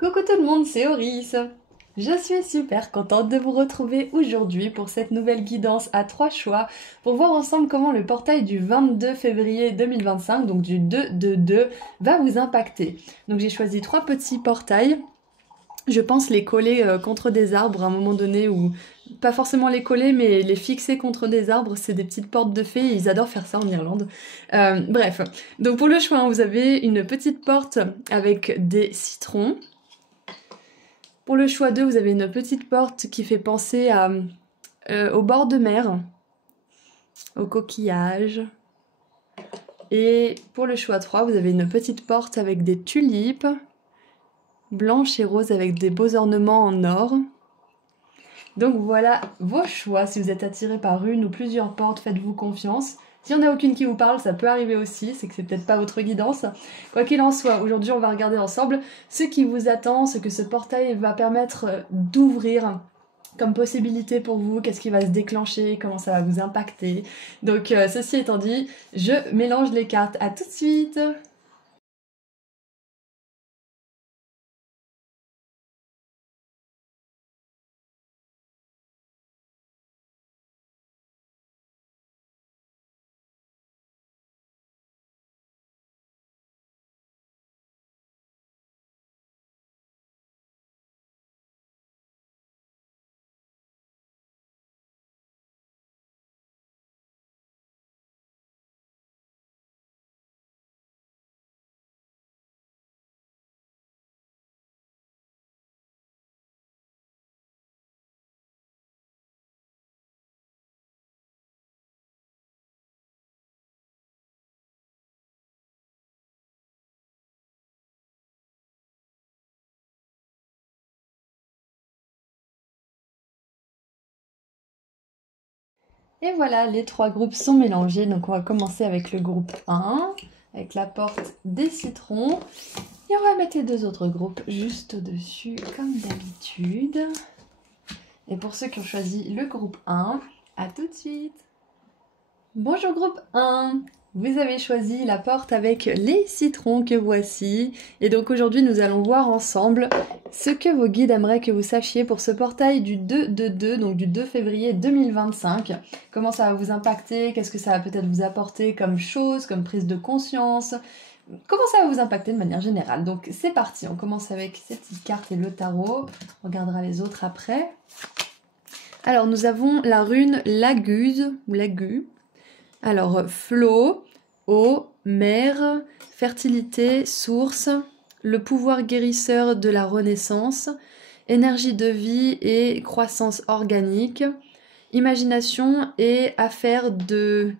Coucou tout le monde, c'est Oris. Je suis super contente de vous retrouver aujourd'hui pour cette nouvelle guidance à 3 choix pour voir ensemble comment le portail du 22 février 2025, donc du 2-2-2, va vous impacter. Donc j'ai choisi 3 petits portails. Je pense les coller contre des arbres à un moment donné ou pas forcément les coller mais les fixer contre des arbres, c'est des petites portes de fées et ils adorent faire ça en Irlande. Bref, donc pour le choix, hein, vous avez une petite porte avec des citrons. Pour le choix 2, vous avez une petite porte qui fait penser au bord de mer, aux coquillages. Et pour le choix 3, vous avez une petite porte avec des tulipes, blanches et roses avec des beaux ornements en or. Donc voilà vos choix. Si vous êtes attiré par une ou plusieurs portes, faites-vous confiance. S'il n'y en a aucune qui vous parle, ça peut arriver aussi, c'est que c'est peut-être pas votre guidance. Quoi qu'il en soit, aujourd'hui on va regarder ensemble ce qui vous attend, ce que ce portail va permettre d'ouvrir comme possibilité pour vous, qu'est-ce qui va se déclencher, comment ça va vous impacter. Donc ceci étant dit, je mélange les cartes. À tout de suite. Et voilà, les 3 groupes sont mélangés. Donc on va commencer avec le groupe 1, avec la porte des citrons. Et on va mettre les 2 autres groupes juste au-dessus, comme d'habitude. Et pour ceux qui ont choisi le groupe 1, à tout de suite. Bonjour groupe 1, vous avez choisi la porte avec les citrons que voici. Et donc aujourd'hui nous allons voir ensemble ce que vos guides aimeraient que vous sachiez pour ce portail du 2-2-2, donc du 2 février 2025. Comment ça va vous impacter, qu'est-ce que ça va peut-être vous apporter comme chose, comme prise de conscience. Comment ça va vous impacter de manière générale. Donc c'est parti, on commence avec ces petites cartes et le tarot. On regardera les autres après. Alors nous avons la rune Laguse, ou Lagu. Alors, flot, eau, mer, fertilité, source, le pouvoir guérisseur de la renaissance, énergie de vie et croissance organique, imagination et affaires de...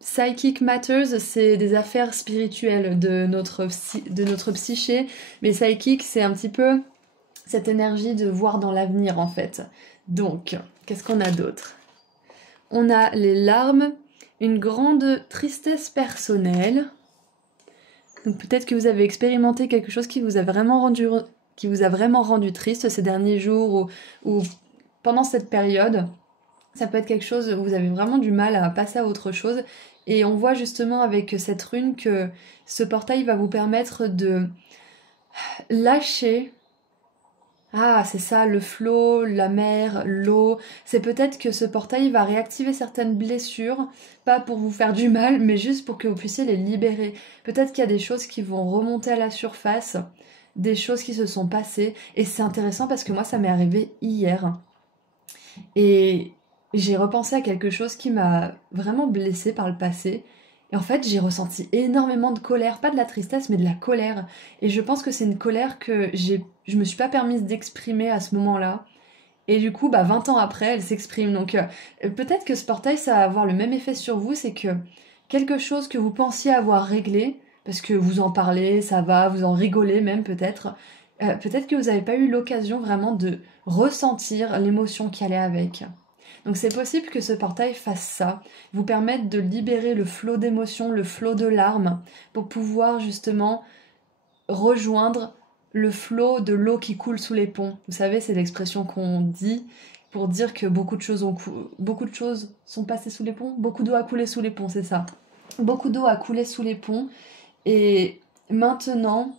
Psychic Matters, c'est des affaires spirituelles de notre psyché, mais psychic, c'est un petit peu cette énergie de voir dans l'avenir en fait. Donc, qu'est-ce qu'on a d'autre ? On a les larmes, une grande tristesse personnelle. Donc peut-être que vous avez expérimenté quelque chose qui vous a vraiment rendu triste ces derniers jours ou pendant cette période. Ça peut être quelque chose où vous avez vraiment du mal à passer à autre chose. Et on voit justement avec cette rune que ce portail va vous permettre de lâcher. Ah, c'est ça, le flot, la mer, l'eau. C'est peut-être que ce portail va réactiver certaines blessures, pas pour vous faire du mal, mais juste pour que vous puissiez les libérer. Peut-être qu'il y a des choses qui vont remonter à la surface, des choses qui se sont passées. Et c'est intéressant parce que moi, ça m'est arrivé hier. Et j'ai repensé à quelque chose qui m'a vraiment blessée par le passé. Et en fait, j'ai ressenti énormément de colère, pas de la tristesse, mais de la colère. Et je pense que c'est une colère que je me suis pas permise d'exprimer à ce moment-là. Et du coup, 20 ans après, elle s'exprime. Donc peut-être que ce portail, ça va avoir le même effet sur vous, c'est que quelque chose que vous pensiez avoir réglé, parce que vous en parlez, ça va, vous en rigolez même peut-être, peut-être que vous n'avez pas eu l'occasion vraiment de ressentir l'émotion qui allait avec. Donc c'est possible que ce portail fasse ça, vous permette de libérer le flot d'émotions, le flot de larmes, pour pouvoir justement rejoindre le flot de l'eau qui coule sous les ponts. Vous savez, c'est l'expression qu'on dit pour dire que beaucoup de choses sont passées sous les ponts, beaucoup d'eau a coulé sous les ponts, c'est ça. Beaucoup d'eau a coulé sous les ponts et maintenant,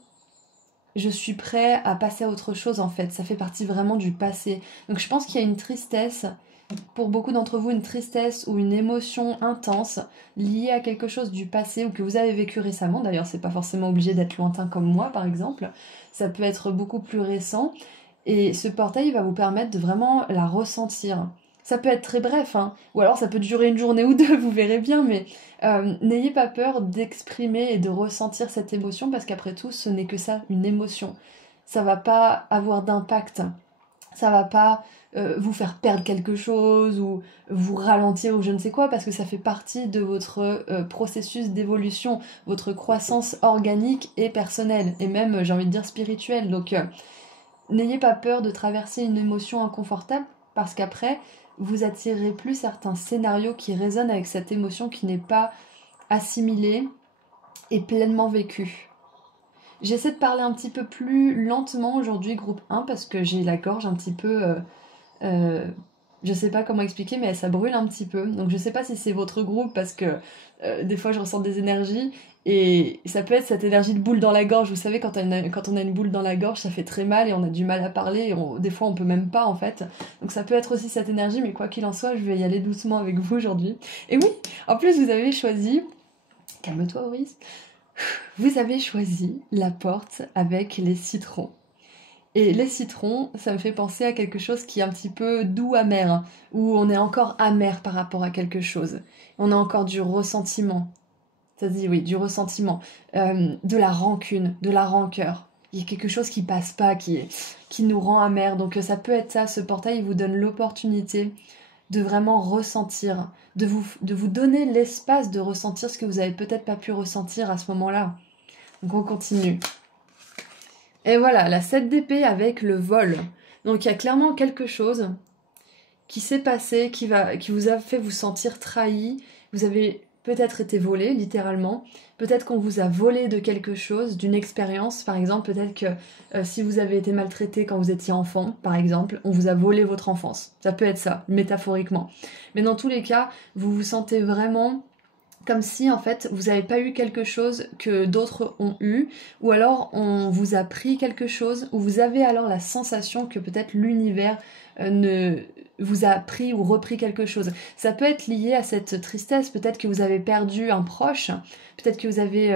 je suis prêt à passer à autre chose en fait. Ça fait partie vraiment du passé. Donc je pense qu'il y a une tristesse, pour beaucoup d'entre vous, une tristesse ou une émotion intense liée à quelque chose du passé ou que vous avez vécu récemment. D'ailleurs, c'est pas forcément obligé d'être lointain comme moi par exemple. Ça peut être beaucoup plus récent. Et ce portail va vous permettre de vraiment la ressentir. Ça peut être très bref, hein, ou alors ça peut durer une journée ou deux, vous verrez bien, mais n'ayez pas peur d'exprimer et de ressentir cette émotion parce qu'après tout, ce n'est que ça, une émotion. Ça va pas avoir d'impact, ça va pas vous faire perdre quelque chose ou vous ralentir ou je ne sais quoi parce que ça fait partie de votre processus d'évolution, votre croissance organique et personnelle et même, j'ai envie de dire, spirituelle. Donc, n'ayez pas peur de traverser une émotion inconfortable parce qu'après, vous attirerez plus certains scénarios qui résonnent avec cette émotion qui n'est pas assimilée et pleinement vécue. J'essaie de parler un petit peu plus lentement aujourd'hui, groupe 1, parce que j'ai la gorge un petit peu... je sais pas comment expliquer, mais ça brûle un petit peu. Donc je sais pas si c'est votre groupe, parce que des fois je ressens des énergies, et ça peut être cette énergie de boule dans la gorge. Vous savez, quand on a une boule dans la gorge, ça fait très mal, et on a du mal à parler, et des fois on peut même pas en fait. Donc ça peut être aussi cette énergie, mais quoi qu'il en soit, je vais y aller doucement avec vous aujourd'hui. Et oui, en plus vous avez choisi... Calme-toi, Auris. Vous avez choisi la porte avec les citrons. Et les citrons, ça me fait penser à quelque chose qui est un petit peu doux amer, hein, où on est encore amer par rapport à quelque chose. On a encore du ressentiment. Ça se dit, oui, du ressentiment. De la rancune, de la rancœur. Il y a quelque chose qui passe pas, qui nous rend amer. Donc ça peut être ça, ce portail il vous donne l'opportunité de vraiment ressentir, de vous donner l'espace de ressentir ce que vous avez peut-être pas pu ressentir à ce moment-là. Donc on continue. Et voilà, la 7 d'épée avec le vol. Donc il y a clairement quelque chose qui s'est passé, qui vous a fait vous sentir trahi. Vous avez peut-être été volé, littéralement. Peut-être qu'on vous a volé de quelque chose, d'une expérience. Par exemple, peut-être que si vous avez été maltraité quand vous étiez enfant, par exemple, on vous a volé votre enfance. Ça peut être ça, métaphoriquement. Mais dans tous les cas, vous vous sentez vraiment... comme si en fait vous n'avez pas eu quelque chose que d'autres ont eu, ou alors on vous a pris quelque chose, ou vous avez alors la sensation que peut-être l'univers ne vous a pris ou repris quelque chose. Ça peut être lié à cette tristesse, peut-être que vous avez perdu un proche, peut-être que vous avez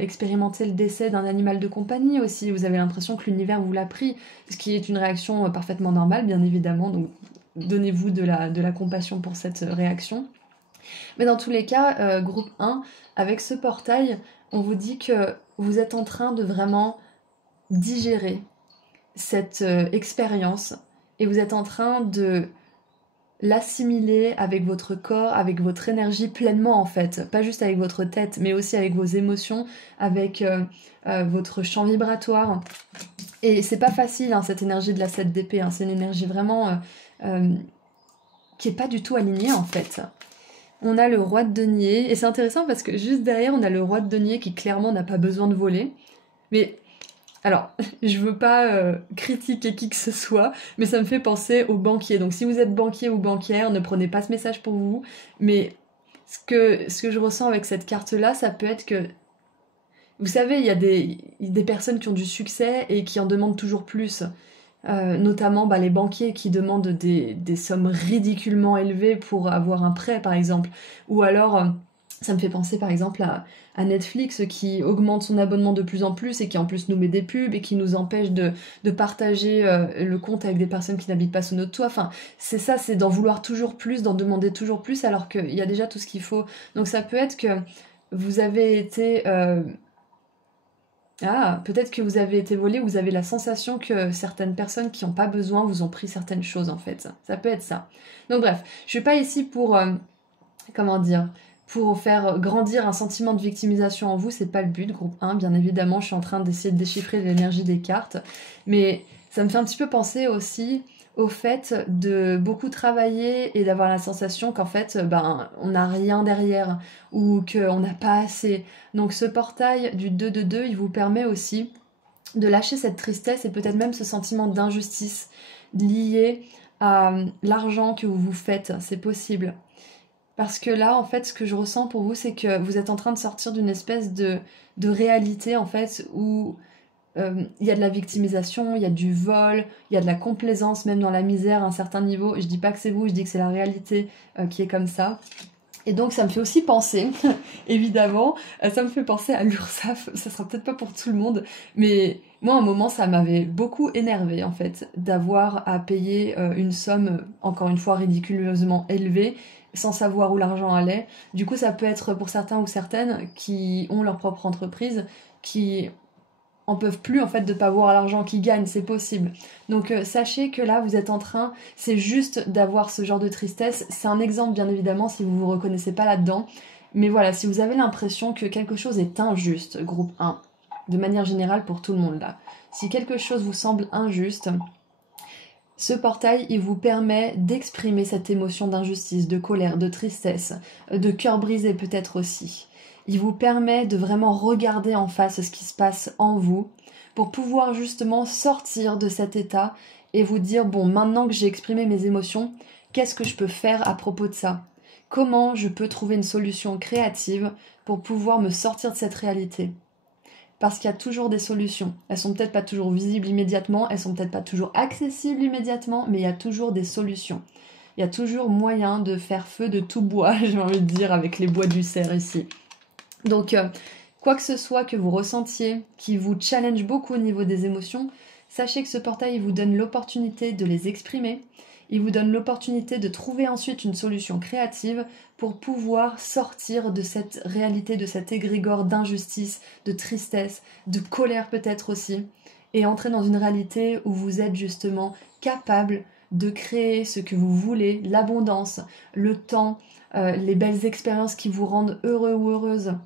expérimenté le décès d'un animal de compagnie aussi, vous avez l'impression que l'univers vous l'a pris, ce qui est une réaction parfaitement normale bien évidemment, donc donnez-vous de la compassion pour cette réaction. Mais dans tous les cas, groupe 1, avec ce portail, on vous dit que vous êtes en train de vraiment digérer cette expérience et vous êtes en train de l'assimiler avec votre corps, avec votre énergie pleinement en fait, pas juste avec votre tête, mais aussi avec vos émotions, avec votre champ vibratoire. Et c'est pas facile hein, cette énergie de la 7 d'épée, hein. C'est une énergie vraiment qui est pas du tout alignée en fait. On a le roi de denier, et c'est intéressant parce que juste derrière, on a le roi de denier qui clairement n'a pas besoin de voler. Mais, alors, je veux pas critiquer qui que ce soit, mais ça me fait penser aux banquiers. Donc si vous êtes banquier ou banquière, ne prenez pas ce message pour vous, mais ce que je ressens avec cette carte-là, ça peut être que... Vous savez, il y a des personnes qui ont du succès et qui en demandent toujours plus. Notamment les banquiers qui demandent des sommes ridiculement élevées pour avoir un prêt par exemple, ou alors ça me fait penser par exemple à Netflix qui augmente son abonnement de plus en plus et qui en plus nous met des pubs et qui nous empêche de partager le compte avec des personnes qui n'habitent pas sous notre toit. Enfin c'est ça, c'est d'en vouloir toujours plus, d'en demander toujours plus alors qu'il y a déjà tout ce qu'il faut. Donc ça peut être que vous avez été peut-être que vous avez été volé, vous avez la sensation que certaines personnes qui n'ont pas besoin vous ont pris certaines choses en fait. Ça peut être ça. Donc bref, je suis pas ici pour, pour faire grandir un sentiment de victimisation en vous, c'est pas le but, groupe 1, bien évidemment, je suis en train d'essayer de déchiffrer l'énergie des cartes, mais ça me fait un petit peu penser aussi au fait de beaucoup travailler et d'avoir la sensation qu'en fait, on n'a rien derrière ou qu'on n'a pas assez. Donc ce portail du 2 de 2, il vous permet aussi de lâcher cette tristesse et peut-être même ce sentiment d'injustice lié à l'argent que vous vous faites, c'est possible. Parce que là, en fait, ce que je ressens pour vous, c'est que vous êtes en train de sortir d'une espèce de réalité, en fait, où il y a de la victimisation, il y a du vol, il y a de la complaisance, même dans la misère à un certain niveau. Je dis pas que c'est vous, je dis que c'est la réalité qui est comme ça. Et donc ça me fait aussi penser, évidemment, ça me fait penser à l'URSSAF, ça sera peut-être pas pour tout le monde, mais moi à un moment ça m'avait beaucoup énervé en fait, d'avoir à payer une somme, encore une fois ridiculeusement élevée, sans savoir où l'argent allait. Du coup ça peut être pour certains ou certaines qui ont leur propre entreprise, qui en peuvent plus en fait de pas voir l'argent qu'ils gagnent, c'est possible. Donc sachez que là vous êtes en train, c'est juste d'avoir ce genre de tristesse. C'est un exemple bien évidemment si vous vous reconnaissez pas là-dedans. Mais voilà, si vous avez l'impression que quelque chose est injuste, groupe 1, de manière générale pour tout le monde là. Si quelque chose vous semble injuste, ce portail, il vous permet d'exprimer cette émotion d'injustice, de colère, de tristesse, de cœur brisé peut-être aussi. Il vous permet de vraiment regarder en face ce qui se passe en vous pour pouvoir justement sortir de cet état et vous dire, bon, maintenant que j'ai exprimé mes émotions, qu'est-ce que je peux faire à propos de ça? Comment je peux trouver une solution créative pour pouvoir me sortir de cette réalité? Parce qu'il y a toujours des solutions. Elles sont peut-être pas toujours visibles immédiatement, elles sont peut-être pas toujours accessibles immédiatement, mais il y a toujours des solutions. Il y a toujours moyen de faire feu de tout bois, j'ai envie de dire, avec les bois du cerf ici. Donc, quoi que ce soit que vous ressentiez, qui vous challenge beaucoup au niveau des émotions, sachez que ce portail vous donne l'opportunité de les exprimer. Il vous donne l'opportunité de trouver ensuite une solution créative pour pouvoir sortir de cette réalité, de cet égrégore d'injustice, de tristesse, de colère peut-être aussi, et entrer dans une réalité où vous êtes justement capable de créer ce que vous voulez, l'abondance, le temps, les belles expériences qui vous rendent heureux ou heureuse.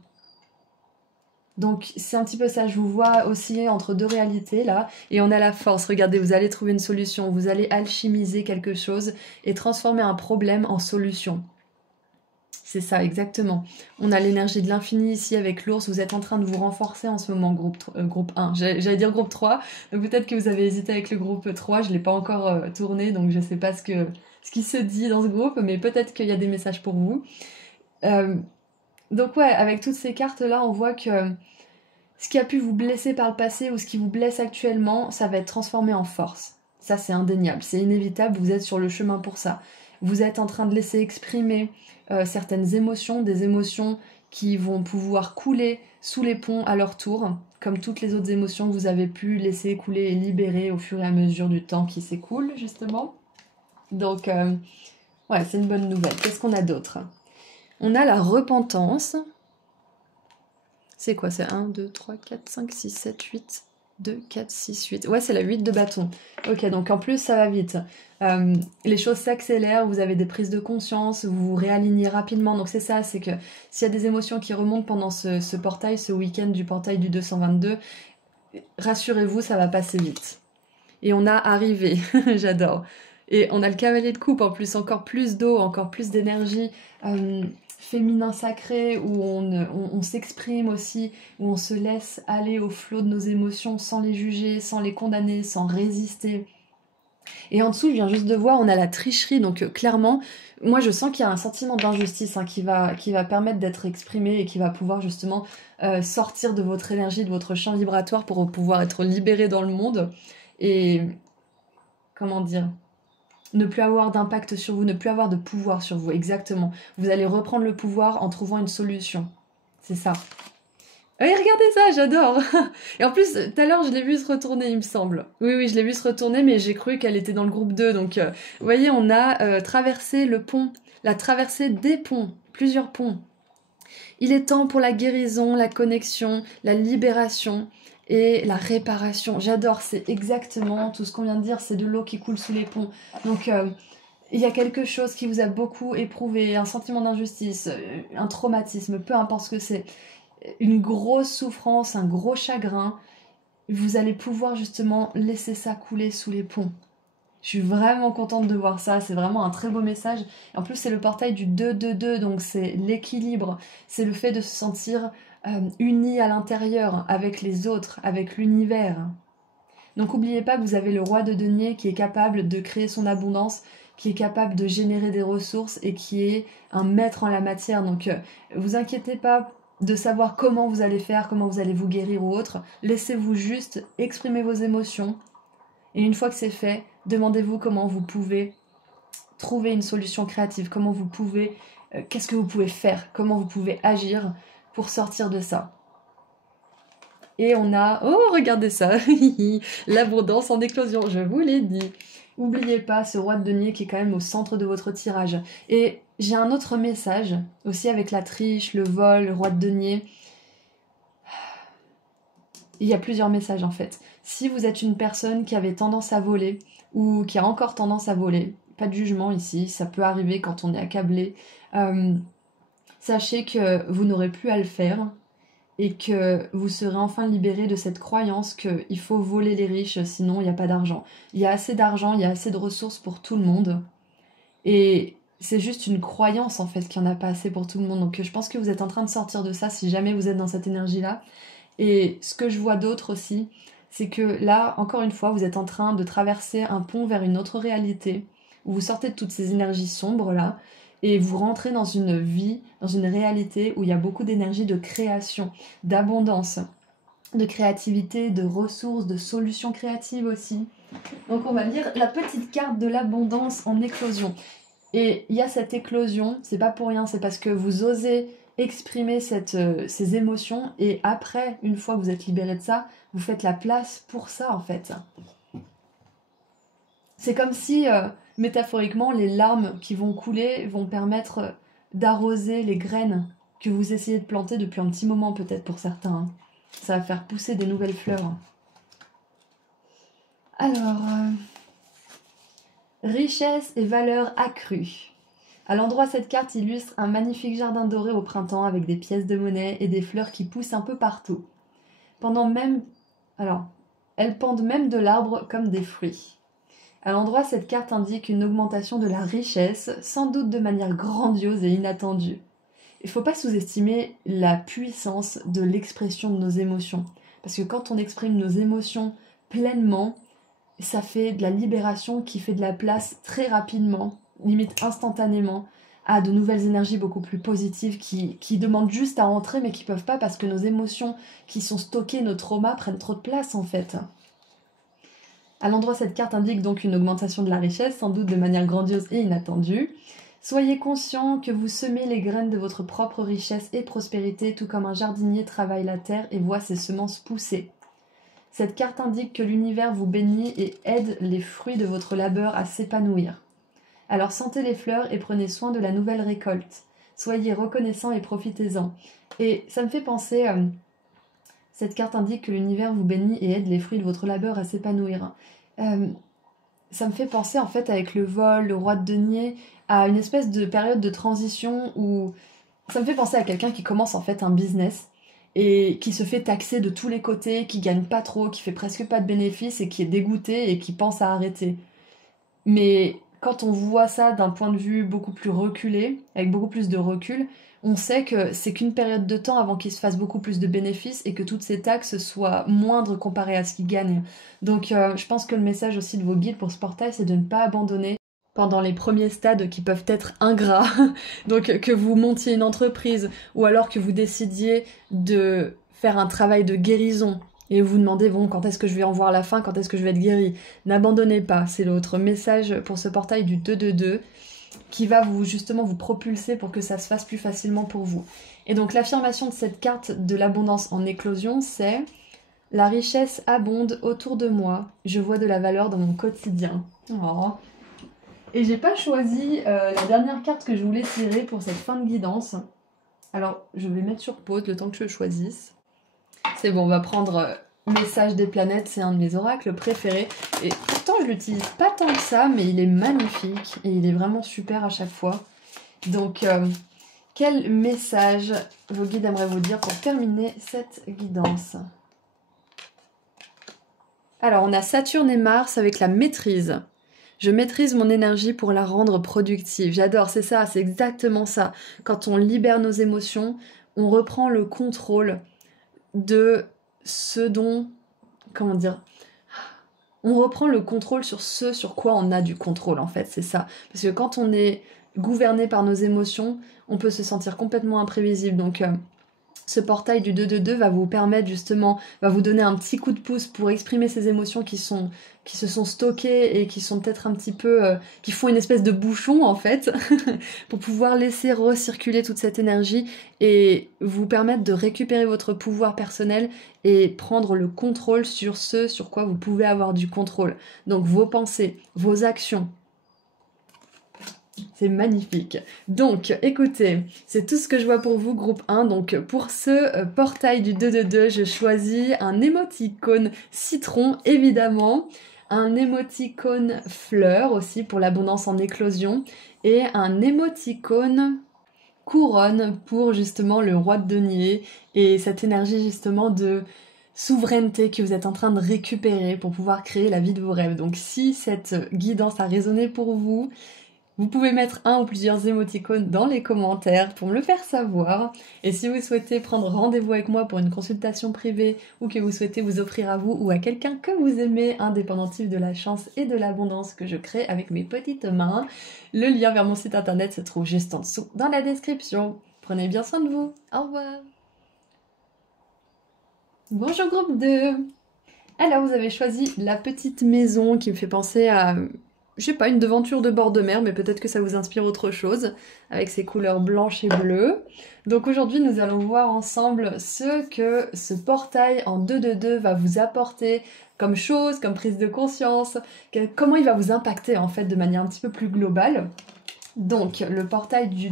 Donc c'est un petit peu ça, je vous vois osciller entre deux réalités là, et on a la force, regardez, vous allez trouver une solution, vous allez alchimiser quelque chose et transformer un problème en solution. C'est ça, exactement. On a l'énergie de l'infini ici avec l'ours, vous êtes en train de vous renforcer en ce moment, groupe 1. J'allais dire groupe 3, donc peut-être que vous avez hésité avec le groupe 3, je ne l'ai pas encore tourné, donc je ne sais pas ce qui se dit dans ce groupe, mais peut-être qu'il y a des messages pour vous. Donc ouais, avec toutes ces cartes-là, on voit que ce qui a pu vous blesser par le passé ou ce qui vous blesse actuellement, ça va être transformé en force. Ça, c'est indéniable, c'est inévitable, vous êtes sur le chemin pour ça. Vous êtes en train de laisser exprimer certaines émotions, des émotions qui vont pouvoir couler sous les ponts à leur tour, comme toutes les autres émotions que vous avez pu laisser couler et libérer au fur et à mesure du temps qui s'écoule, justement. Donc, ouais, c'est une bonne nouvelle. Qu'est-ce qu'on a d'autre? On a la repentance. C'est quoi? C'est 1, 2, 3, 4, 5, 6, 7, 8, 2, 4, 6, 8. Ouais, c'est la 8 de bâton. Ok, donc en plus, ça va vite. Les choses s'accélèrent, vous avez des prises de conscience, vous vous réalignez rapidement. Donc c'est ça, c'est que s'il y a des émotions qui remontent pendant ce portail, ce week-end du portail du 222, rassurez-vous, ça va passer vite. Et on a arrivé, j'adore. Et on a le cavalier de coupe en plus, encore plus d'eau, encore plus d'énergie. Féminin sacré, où on s'exprime aussi, où on se laisse aller au flot de nos émotions sans les juger, sans les condamner, sans résister. Et en dessous, je viens juste de voir, on a la tricherie, donc clairement, moi je sens qu'il y a un sentiment d'injustice qui va permettre d'être exprimé et qui va pouvoir justement sortir de votre énergie, de votre champ vibratoire pour pouvoir être libéré dans le monde. Et comment dire, ne plus avoir d'impact sur vous, ne plus avoir de pouvoir sur vous, exactement. Vous allez reprendre le pouvoir en trouvant une solution. C'est ça. Oui, regardez ça, j'adore. Et en plus, tout à l'heure, je l'ai vu se retourner, il me semble. Oui, je l'ai vu se retourner, mais j'ai cru qu'elle était dans le groupe 2. Donc, vous voyez, on a traversé le pont, la traversée des ponts, plusieurs ponts. Il est temps pour la guérison, la connexion, la libération et la réparation. J'adore, c'est exactement tout ce qu'on vient de dire, c'est de l'eau qui coule sous les ponts. Donc il y a quelque chose qui vous a beaucoup éprouvé, un sentiment d'injustice, un traumatisme, peu importe ce que c'est, une grosse souffrance, un gros chagrin. Vous allez pouvoir justement laisser ça couler sous les ponts. Je suis vraiment contente de voir ça, c'est vraiment un très beau message. En plus, c'est le portail du 2-2-2, donc c'est l'équilibre, c'est le fait de se sentir uni à l'intérieur, avec les autres, avec l'univers. Donc n'oubliez pas que vous avez le roi de denier qui est capable de créer son abondance, qui est capable de générer des ressources et qui est un maître en la matière. Donc vous inquiétez pas de savoir comment vous allez faire, comment vous allez vous guérir ou autre. Laissez-vous juste exprimer vos émotions. Et une fois que c'est fait, demandez-vous comment vous pouvez trouver une solution créative, comment vous pouvez, qu'est-ce que vous pouvez faire, comment vous pouvez agir pour sortir de ça. Et on a, oh regardez ça, l'abondance en éclosion, je vous l'ai dit. N'oubliez pas ce roi de denier qui est quand même au centre de votre tirage. Et j'ai un autre message, aussi avec la triche, le vol, le roi de denier. Il y a plusieurs messages en fait. Si vous êtes une personne qui avait tendance à voler, ou qui a encore tendance à voler, pas de jugement ici, ça peut arriver quand on est accablé, sachez que vous n'aurez plus à le faire, et que vous serez enfin libéré de cette croyance qu'il faut voler les riches, sinon il n'y a pas d'argent. Il y a assez d'argent, il y a assez de ressources pour tout le monde, et c'est juste une croyance en fait qu'il n'y en a pas assez pour tout le monde. Donc je pense que vous êtes en train de sortir de ça si jamais vous êtes dans cette énergie-là. Et ce que je vois d'autre aussi, c'est que là, encore une fois, vous êtes en train de traverser un pont vers une autre réalité, où vous sortez de toutes ces énergies sombres-là, et vous rentrez dans une vie, dans une réalité où il y a beaucoup d'énergie de création, d'abondance, de créativité, de ressources, de solutions créatives aussi. Donc on va lire la petite carte de l'abondance en éclosion. Et il y a cette éclosion, c'est pas pour rien, c'est parce que vous osez exprimer ces émotions, et après, une fois que vous êtes libéré de ça, vous faites la place pour ça en fait. C'est comme si, métaphoriquement, les larmes qui vont couler vont permettre d'arroser les graines que vous essayez de planter depuis un petit moment peut-être pour certains. Hein. Ça va faire pousser des nouvelles fleurs. Alors, richesse et valeur accrue. À l'endroit, cette carte illustre un magnifique jardin doré au printemps avec des pièces de monnaie et des fleurs qui poussent un peu partout. Elles pendent même de l'arbre comme des fruits. À l'endroit, cette carte indique une augmentation de la richesse, sans doute de manière grandiose et inattendue. Il ne faut pas sous-estimer la puissance de l'expression de nos émotions. Parce que quand on exprime nos émotions pleinement, ça fait de la libération qui fait de la place très rapidement, limite instantanément, à de nouvelles énergies beaucoup plus positives qui demandent juste à entrer mais qui peuvent pas parce que nos émotions qui sont stockées, nos traumas prennent trop de place en fait. À l'endroit, cette carte indique donc une augmentation de la richesse, sans doute de manière grandiose et inattendue. Soyez conscient que vous semez les graines de votre propre richesse et prospérité, tout comme un jardinier travaille la terre et voit ses semences pousser. Cette carte indique que l'univers vous bénit et aide les fruits de votre labeur à s'épanouir. Alors sentez les fleurs et prenez soin de la nouvelle récolte. Soyez reconnaissants et profitez-en. Et ça me fait penser, cette carte indique que l'univers vous bénit et aide les fruits de votre labeur à s'épanouir. Ça me fait penser en fait avec le vol, le roi de denier, à une espèce de période de transition où ça me fait penser à quelqu'un qui commence en fait un business et qui se fait taxer de tous les côtés, qui gagne pas trop, qui fait presque pas de bénéfices et qui est dégoûté et qui pense à arrêter. Mais quand on voit ça d'un point de vue beaucoup plus reculé, avec beaucoup plus de recul, on sait que c'est qu'une période de temps avant qu'il se fasse beaucoup plus de bénéfices et que toutes ces taxes soient moindres comparées à ce qu'il gagne. Donc je pense que le message aussi de vos guides pour ce portail, c'est de ne pas abandonner pendant les premiers stades qui peuvent être ingrats. Donc que vous montiez une entreprise ou alors que vous décidiez de faire un travail de guérison et vous demandez, bon, quand est-ce que je vais en voir la fin, quand est-ce que je vais être guéri? N'abandonnez pas, c'est l'autre message pour ce portail du 2-2-2 qui va justement vous propulser pour que ça se fasse plus facilement pour vous. Et donc l'affirmation de cette carte de l'abondance en éclosion, c'est « La richesse abonde autour de moi, je vois de la valeur dans mon quotidien. Oh. » Et j'ai pas choisi la dernière carte que je voulais tirer pour cette fin de guidance. Alors, je vais mettre sur pause le temps que je le choisisse. C'est bon, on va prendre Message des planètes, c'est un de mes oracles préférés. Et pourtant, je l'utilise pas tant que ça, mais il est magnifique et il est vraiment super à chaque fois. Donc, quel message vos guides aimeraient vous dire pour terminer cette guidance? Alors, on a Saturne et Mars avec la maîtrise. Je maîtrise mon énergie pour la rendre productive. J'adore, c'est ça, c'est exactement ça. Quand on libère nos émotions, on reprend le contrôle de ce dont... Comment dire? On reprend le contrôle sur ce sur quoi on a du contrôle, en fait, c'est ça. Parce que quand on est gouverné par nos émotions, on peut se sentir complètement imprévisible. Donc, Ce portail du 2-2-2 va vous permettre justement, va vous donner un petit coup de pouce pour exprimer ces émotions qui se sont stockées et qui sont peut-être un petit peu, qui font une espèce de bouchon en fait, pour pouvoir laisser recirculer toute cette énergie et vous permettre de récupérer votre pouvoir personnel et prendre le contrôle sur ce sur quoi vous pouvez avoir du contrôle. Donc vos pensées, vos actions. C'est magnifique. Donc, écoutez, c'est tout ce que je vois pour vous, groupe 1. Donc, pour ce portail du 2-2-2, je choisis un émoticône citron, évidemment, un émoticône fleur aussi pour l'abondance en éclosion, et un émoticône couronne pour justement le roi de denier et cette énergie justement de souveraineté que vous êtes en train de récupérer pour pouvoir créer la vie de vos rêves. Donc, si cette guidance a résonné pour vous, vous pouvez mettre un ou plusieurs émoticônes dans les commentaires pour me le faire savoir. Et si vous souhaitez prendre rendez-vous avec moi pour une consultation privée ou que vous souhaitez vous offrir à vous ou à quelqu'un que vous aimez un dépendantif de la chance et de l'abondance que je crée avec mes petites mains, le lien vers mon site internet se trouve juste en dessous dans la description. Prenez bien soin de vous. Au revoir. Bonjour groupe 2. Alors vous avez choisi la petite maison qui me fait penser à... je sais pas, une devanture de bord de mer, mais peut-être que ça vous inspire autre chose, avec ses couleurs blanches et bleues. Donc aujourd'hui, nous allons voir ensemble ce que ce portail en 2-2-2 va vous apporter comme chose, comme prise de conscience, comment il va vous impacter en fait de manière un petit peu plus globale. Donc le portail du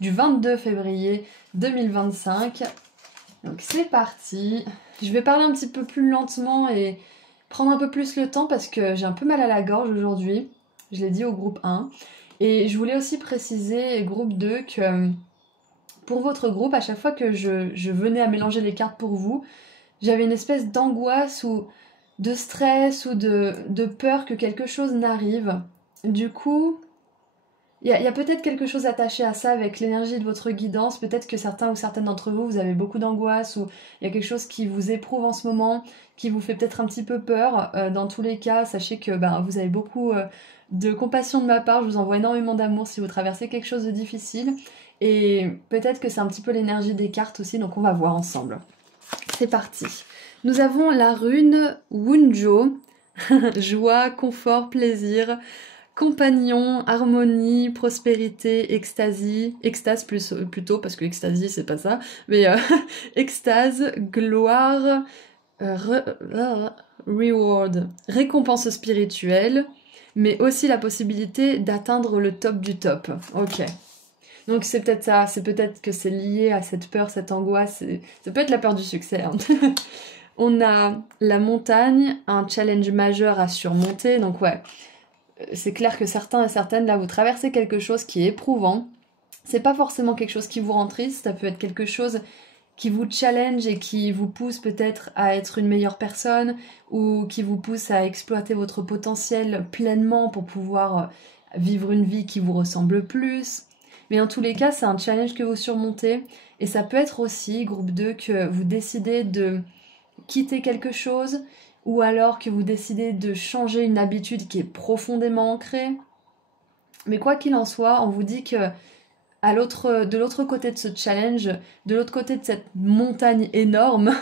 22 février 2025. Donc c'est parti. Je vais parler un petit peu plus lentement et prendre un peu plus le temps parce que j'ai un peu mal à la gorge aujourd'hui. Je l'ai dit au groupe 1. Et je voulais aussi préciser, groupe 2, que pour votre groupe, à chaque fois que je venais à mélanger les cartes pour vous, j'avais une espèce d'angoisse ou de stress ou de peur que quelque chose n'arrive. Du coup, il y a peut-être quelque chose attaché à ça avec l'énergie de votre guidance. Peut-être que certains ou certaines d'entre vous, vous avez beaucoup d'angoisse ou il y a quelque chose qui vous éprouve en ce moment, qui vous fait peut-être un petit peu peur. Dans tous les cas, sachez que vous avez beaucoup de compassion de ma part. Je vous envoie énormément d'amour si vous traversez quelque chose de difficile. Et peut-être que c'est un petit peu l'énergie des cartes aussi, donc on va voir ensemble. C'est parti. Nous avons la rune Wunjo. Joie, confort, plaisir... compagnon, harmonie, prospérité, extase plutôt, parce que extasie c'est pas ça, mais extase, gloire, reward, récompense spirituelle, mais aussi la possibilité d'atteindre le top du top. Ok. Donc c'est peut-être ça, c'est peut-être que c'est lié à cette peur, cette angoisse, ça peut être la peur du succès. Hein. On a la montagne, un challenge majeur à surmonter, donc ouais. C'est clair que certains et certaines, là, vous traversez quelque chose qui est éprouvant. C'est pas forcément quelque chose qui vous rend triste, ça peut être quelque chose qui vous challenge et qui vous pousse peut-être à être une meilleure personne ou qui vous pousse à exploiter votre potentiel pleinement pour pouvoir vivre une vie qui vous ressemble plus. Mais en tous les cas, c'est un challenge que vous surmontez et ça peut être aussi, groupe 2, que vous décidez de quitter quelque chose ou alors que vous décidez de changer une habitude qui est profondément ancrée. Mais quoi qu'il en soit, on vous dit que de l'autre côté de ce challenge, de l'autre côté de cette montagne énorme,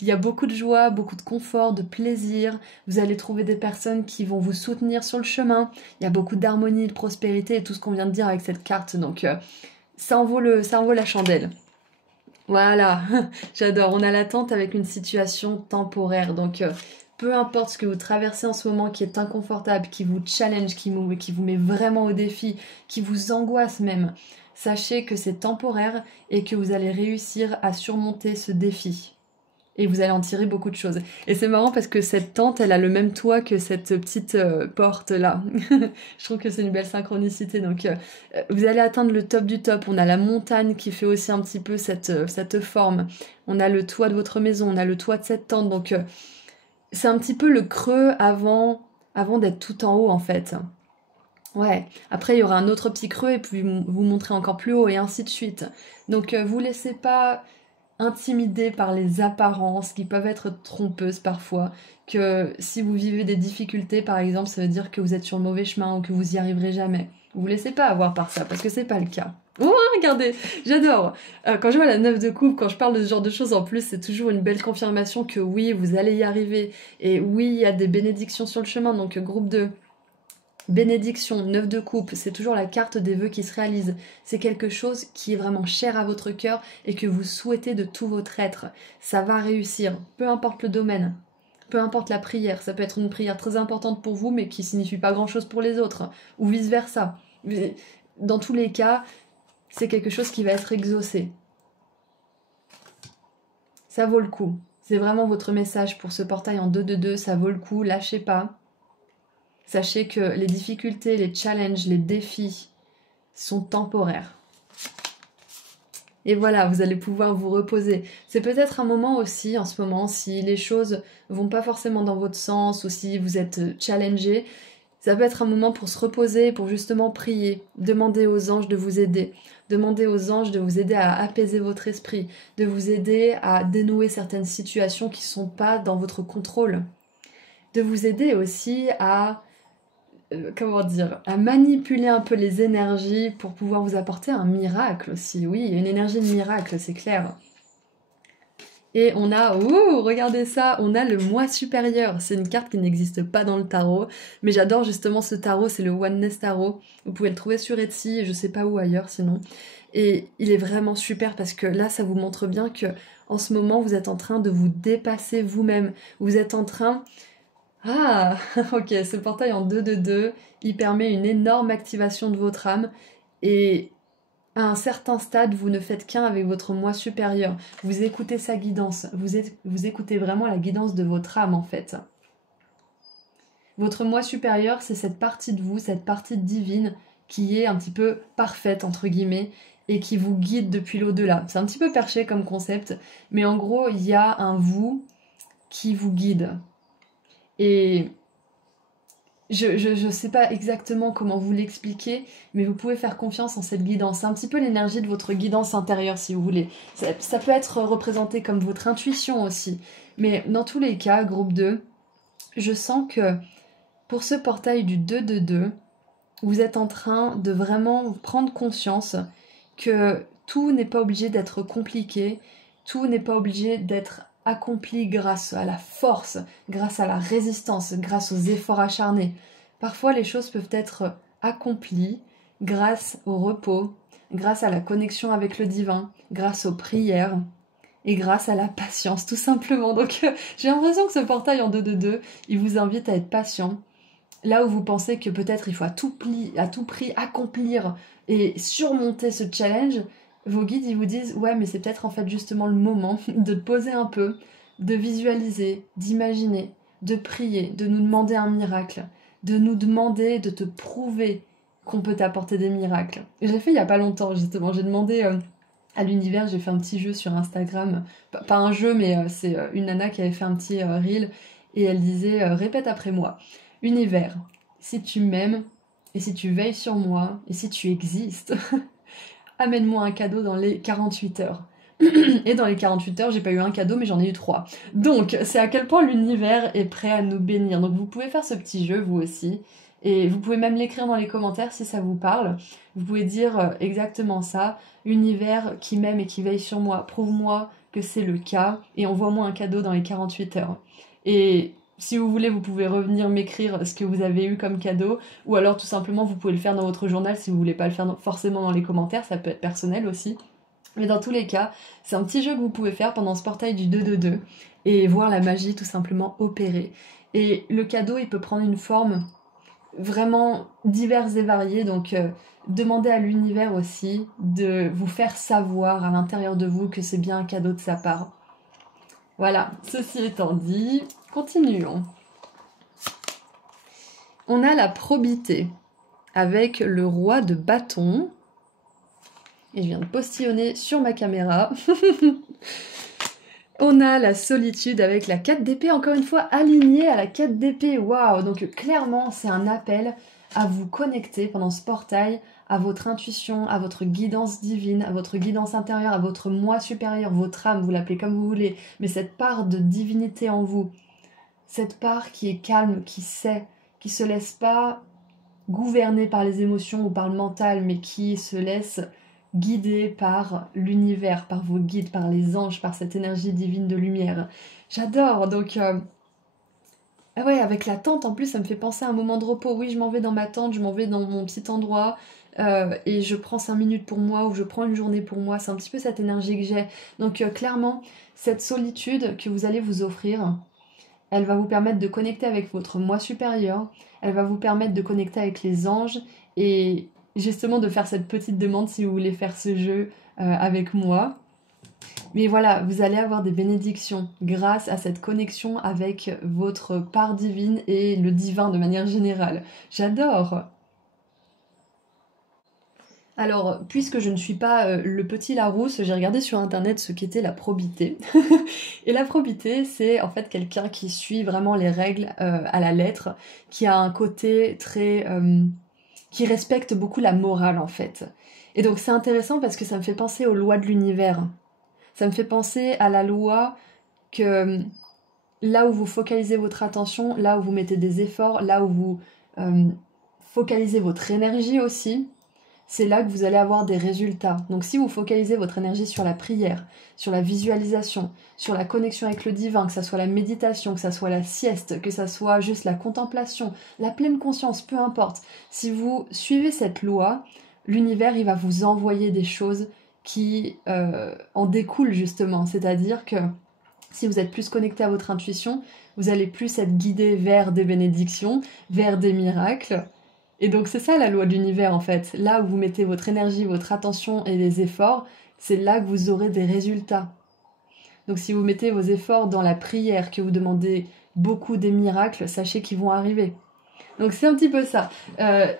il y a beaucoup de joie, beaucoup de confort, de plaisir. Vous allez trouver des personnes qui vont vous soutenir sur le chemin. Il y a beaucoup d'harmonie, de prospérité et tout ce qu'on vient de dire avec cette carte. Donc ça en vaut la chandelle. Voilà, j'adore. On a l'attente avec une situation temporaire. Donc peu importe ce que vous traversez en ce moment qui est inconfortable, qui vous challenge, qui vous met vraiment au défi, qui vous angoisse même, sachez que c'est temporaire et que vous allez réussir à surmonter ce défi. Et vous allez en tirer beaucoup de choses. Et c'est marrant parce que cette tente, elle a le même toit que cette petite porte là. Je trouve que c'est une belle synchronicité. Donc vous allez atteindre le top du top. On a la montagne qui fait aussi un petit peu cette forme. On a le toit de votre maison, on a le toit de cette tente. Donc c'est un petit peu le creux avant d'être tout en haut en fait. Ouais, après il y aura un autre petit creux et puis vous montrez encore plus haut et ainsi de suite. Donc vous laissez pas intimider par les apparences qui peuvent être trompeuses parfois, que si vous vivez des difficultés par exemple, ça veut dire que vous êtes sur le mauvais chemin ou que vous y arriverez jamais. Vous laissez pas avoir par ça parce que c'est pas le cas. Oh, regardez, j'adore. Quand je vois la 9 de coupe, quand je parle de ce genre de choses, en plus, c'est toujours une belle confirmation que oui, vous allez y arriver. Et oui, il y a des bénédictions sur le chemin. Donc, groupe 2, bénédiction, 9 de coupe, c'est toujours la carte des vœux qui se réalise. C'est quelque chose qui est vraiment cher à votre cœur et que vous souhaitez de tout votre être. Ça va réussir, peu importe le domaine. Peu importe la prière, ça peut être une prière très importante pour vous, mais qui signifie pas grand-chose pour les autres, ou vice-versa. Dans tous les cas, c'est quelque chose qui va être exaucé. Ça vaut le coup. C'est vraiment votre message pour ce portail en 2 de 2, ça vaut le coup, lâchez pas. Sachez que les difficultés, les challenges, les défis sont temporaires. Et voilà, vous allez pouvoir vous reposer. C'est peut-être un moment aussi, en ce moment, si les choses vont pas forcément dans votre sens ou si vous êtes challengé, ça peut être un moment pour se reposer, pour justement prier, demander aux anges de vous aider, demander aux anges de vous aider à apaiser votre esprit, de vous aider à dénouer certaines situations qui ne sont pas dans votre contrôle, de vous aider aussi à comment dire, à manipuler un peu les énergies pour pouvoir vous apporter un miracle aussi. Oui, une énergie de miracle, c'est clair. Et on a, regardez ça, on a le moi supérieur. C'est une carte qui n'existe pas dans le tarot, mais j'adore justement ce tarot, c'est le Oneness Tarot. Vous pouvez le trouver sur Etsy et je sais pas où ailleurs sinon. Et il est vraiment super parce que là, ça vous montre bien que en ce moment, vous êtes en train de vous dépasser vous-même. Vous êtes en train... Ah, ok, ce portail en 2 de 2, il permet une énorme activation de votre âme et à un certain stade, vous ne faites qu'un avec votre moi supérieur. Vous écoutez sa guidance, vous écoutez vraiment la guidance de votre âme en fait. Votre moi supérieur, c'est cette partie de vous, cette partie divine qui est un petit peu parfaite entre guillemets et qui vous guide depuis l'au-delà. C'est un petit peu perché comme concept, mais en gros, il y a un vous qui vous guide. Et je sais pas exactement comment vous l'expliquer, mais vous pouvez faire confiance en cette guidance. C'est un petit peu l'énergie de votre guidance intérieure, si vous voulez. Ça peut être représenté comme votre intuition aussi. Mais dans tous les cas, groupe 2, je sens que pour ce portail du 2 de 2, vous êtes en train de vraiment prendre conscience que tout n'est pas obligé d'être compliqué, tout n'est pas obligé d'être accompli grâce à la force, grâce à la résistance, grâce aux efforts acharnés. Parfois, les choses peuvent être accomplies grâce au repos, grâce à la connexion avec le divin, grâce aux prières et grâce à la patience, tout simplement. Donc, j'ai l'impression que ce portail en 2 de 2, il vous invite à être patient. Là où vous pensez que peut-être il faut à tout prix accomplir et surmonter ce challenge, vos guides ils vous disent ouais mais c'est peut-être en fait justement le moment de poser un peu, de visualiser, d'imaginer, de prier, de nous demander un miracle, de nous demander de te prouver qu'on peut t'apporter des miracles. Et je l'ai fait il y a pas longtemps justement, j'ai demandé à l'univers, j'ai fait un petit jeu sur Instagram, pas un jeu mais c'est une nana qui avait fait un petit reel et elle disait répète après moi. Univers, si tu m'aimes, et si tu veilles sur moi, et si tu existes, amène-moi un cadeau dans les 48 heures. Et dans les 48 heures, j'ai pas eu un cadeau, mais j'en ai eu 3. Donc, c'est à quel point l'univers est prêt à nous bénir. Donc, vous pouvez faire ce petit jeu, vous aussi. Et vous pouvez même l'écrire dans les commentaires si ça vous parle. Vous pouvez dire exactement ça. Univers qui m'aime et qui veille sur moi, prouve-moi que c'est le cas. Et envoie-moi un cadeau dans les 48 heures. Et si vous voulez, vous pouvez revenir m'écrire ce que vous avez eu comme cadeau, ou alors tout simplement vous pouvez le faire dans votre journal si vous voulez pas le faire forcément dans les commentaires, ça peut être personnel aussi. Mais dans tous les cas, c'est un petit jeu que vous pouvez faire pendant ce portail du 2 de 2 et voir la magie tout simplement opérer. Et le cadeau, il peut prendre une forme vraiment diverses et variées, donc demandez à l'univers aussi de vous faire savoir à l'intérieur de vous que c'est bien un cadeau de sa part. Voilà, ceci étant dit, continuons. On a la probité avec le roi de bâton. Et je viens de postillonner sur ma caméra. On a la solitude avec la 4 d'épée, encore une fois alignée à la 4 d'épée. Waouh! Donc clairement, c'est un appel à vous connecter pendant ce portail à votre intuition, à votre guidance divine, à votre guidance intérieure, à votre moi supérieur, votre âme, vous l'appelez comme vous voulez, mais cette part de divinité en vous, cette part qui est calme, qui sait, qui se laisse pas gouverner par les émotions ou par le mental, mais qui se laisse guidé par l'univers, par vos guides, par les anges, par cette énergie divine de lumière. J'adore, donc... Ah ouais, avec la tente, en plus, ça me fait penser à un moment de repos. Oui, je m'en vais dans ma tente, je m'en vais dans mon petit endroit, et je prends 5 minutes pour moi, ou je prends une journée pour moi. C'est un petit peu cette énergie que j'ai. Donc clairement, cette solitude que vous allez vous offrir, elle va vous permettre de connecter avec votre moi supérieur, elle va vous permettre de connecter avec les anges, et justement de faire cette petite demande si vous voulez faire ce jeu avec moi. Mais voilà, vous allez avoir des bénédictions grâce à cette connexion avec votre part divine et le divin de manière générale. J'adore! Alors, puisque je ne suis pas le petit Larousse, j'ai regardé sur internet ce qu'était la probité. Et la probité, c'est en fait quelqu'un qui suit vraiment les règles à la lettre, qui a un côté très... qui respecte beaucoup la morale en fait. Et donc c'est intéressant parce que ça me fait penser aux lois de l'univers. Ça me fait penser à la loi que là où vous focalisez votre attention, là où vous mettez des efforts, là où vous focalisez votre énergie aussi, c'est là que vous allez avoir des résultats. Donc si vous focalisez votre énergie sur la prière, sur la visualisation, sur la connexion avec le divin, que ça soit la méditation, que ça soit la sieste, que ça soit juste la contemplation, la pleine conscience, peu importe. Si vous suivez cette loi, l'univers il va vous envoyer des choses qui en découlent justement. C'est-à-dire que si vous êtes plus connecté à votre intuition, vous allez plus être guidé vers des bénédictions, vers des miracles. Et donc c'est ça la loi de l'univers en fait. Là où vous mettez votre énergie, votre attention et les efforts, c'est là que vous aurez des résultats. Donc si vous mettez vos efforts dans la prière, que vous demandez beaucoup des miracles, sachez qu'ils vont arriver. Donc c'est un petit peu ça.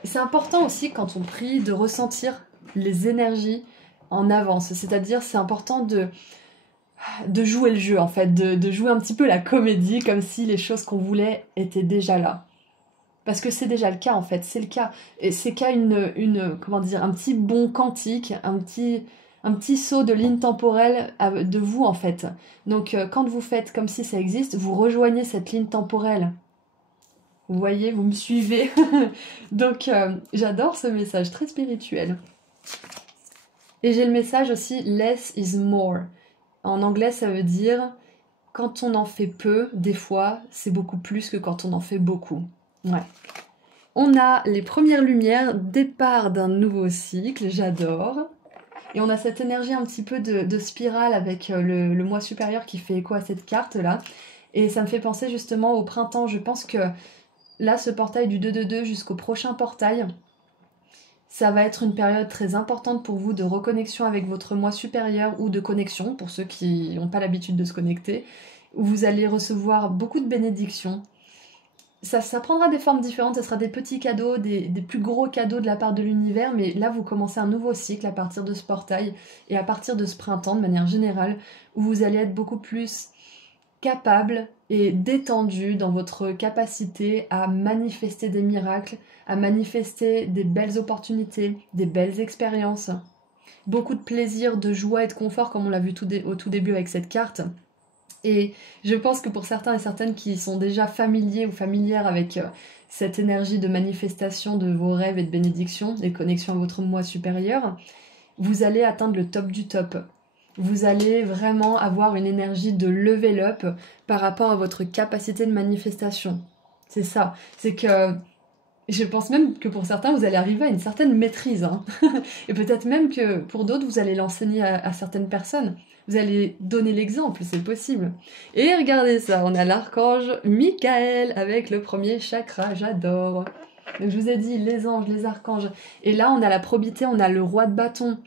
C'est important aussi quand on prie de ressentir les énergies en avance. C'est-à-dire c'est important de jouer le jeu en fait, de jouer un petit peu la comédie comme si les choses qu'on voulait étaient déjà là. Parce que c'est déjà le cas en fait, c'est le cas. Et c'est qu'à comment dire, un petit bond quantique, un petit saut de ligne temporelle de vous en fait. Donc quand vous faites comme si ça existe, vous rejoignez cette ligne temporelle. Vous voyez, vous me suivez. Donc j'adore ce message très spirituel. Et j'ai le message aussi less is more. En anglais ça veut dire quand on en fait peu, des fois c'est beaucoup plus que quand on en fait beaucoup. Ouais. On a les premières lumières, départ d'un nouveau cycle, j'adore. Et on a cette énergie un petit peu de spirale avec le moi supérieur qui fait écho à cette carte-là. Et ça me fait penser justement au printemps. Je pense que là, ce portail du 2-2-2 jusqu'au prochain portail, ça va être une période très importante pour vous de reconnexion avec votre moi supérieur ou de connexion, pour ceux qui n'ont pas l'habitude de se connecter, où vous allez recevoir beaucoup de bénédictions. Ça prendra des formes différentes, ça sera des petits cadeaux, des plus gros cadeaux de la part de l'univers, mais là vous commencez un nouveau cycle à partir de ce portail et à partir de ce printemps de manière générale, où vous allez être beaucoup plus capable et détendu dans votre capacité à manifester des miracles, à manifester des belles opportunités, des belles expériences, beaucoup de plaisir, de joie et de confort comme on l'a vu au tout début avec cette carte. Et je pense que pour certains et certaines qui sont déjà familiers ou familières avec cette énergie de manifestation de vos rêves et de bénédictions, des connexions à votre moi supérieur, vous allez atteindre le top du top. Vous allez vraiment avoir une énergie de level up par rapport à votre capacité de manifestation. C'est ça. C'est que je pense même que pour certains, vous allez arriver à une certaine maîtrise. Hein. Et peut-être même que pour d'autres, vous allez l'enseigner à certaines personnes. Vous allez donner l'exemple, c'est possible. Et regardez ça, on a l'archange Michael avec le premier chakra, j'adore. Donc je vous ai dit, les anges, les archanges. Et là, on a la probité, on a le roi de bâton.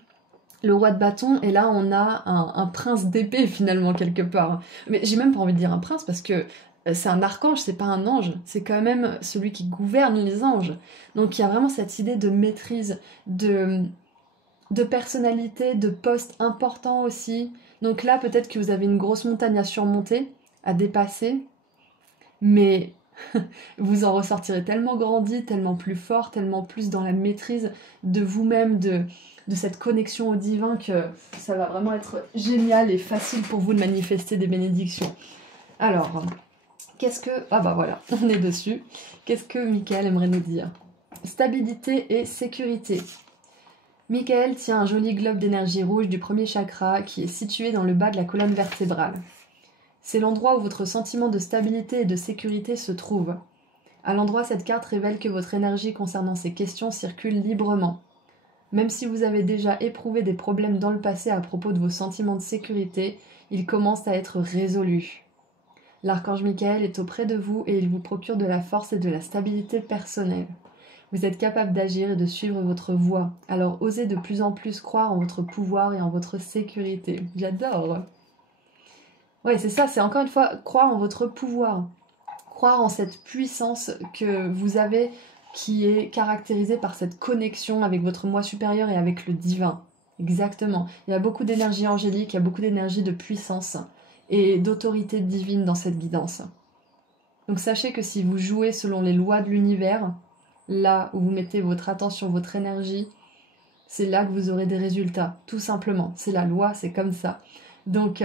Le roi de bâton, et là, on a un prince d'épée, finalement, quelque part. Mais j'ai même pas envie de dire un prince, parce que c'est un archange, c'est pas un ange. C'est quand même celui qui gouverne les anges. Donc il y a vraiment cette idée de maîtrise, de personnalité, de poste important aussi. Donc là, peut-être que vous avez une grosse montagne à surmonter, à dépasser, mais vous en ressortirez tellement grandi, tellement plus fort, tellement plus dans la maîtrise de vous-même, de cette connexion au divin, que ça va vraiment être génial et facile pour vous de manifester des bénédictions. Alors, qu'est-ce que... Ah bah voilà, on est dessus. Qu'est-ce que Michael aimerait nous dire? Stabilité et sécurité. Michael tient un joli globe d'énergie rouge du premier chakra qui est situé dans le bas de la colonne vertébrale. C'est l'endroit où votre sentiment de stabilité et de sécurité se trouve. À l'endroit, cette carte révèle que votre énergie concernant ces questions circule librement. Même si vous avez déjà éprouvé des problèmes dans le passé à propos de vos sentiments de sécurité, ils commencent à être résolus. L'archange Michael est auprès de vous et il vous procure de la force et de la stabilité personnelle. Vous êtes capable d'agir et de suivre votre voie, alors osez de plus en plus croire en votre pouvoir et en votre sécurité. J'adore. Ouais, c'est ça, c'est encore une fois croire en votre pouvoir. Croire en cette puissance que vous avez qui est caractérisée par cette connexion avec votre moi supérieur et avec le divin. Exactement. Il y a beaucoup d'énergie angélique, il y a beaucoup d'énergie de puissance et d'autorité divine dans cette guidance. Donc sachez que si vous jouez selon les lois de l'univers, là où vous mettez votre attention, votre énergie, c'est là que vous aurez des résultats, tout simplement. C'est la loi, c'est comme ça. Donc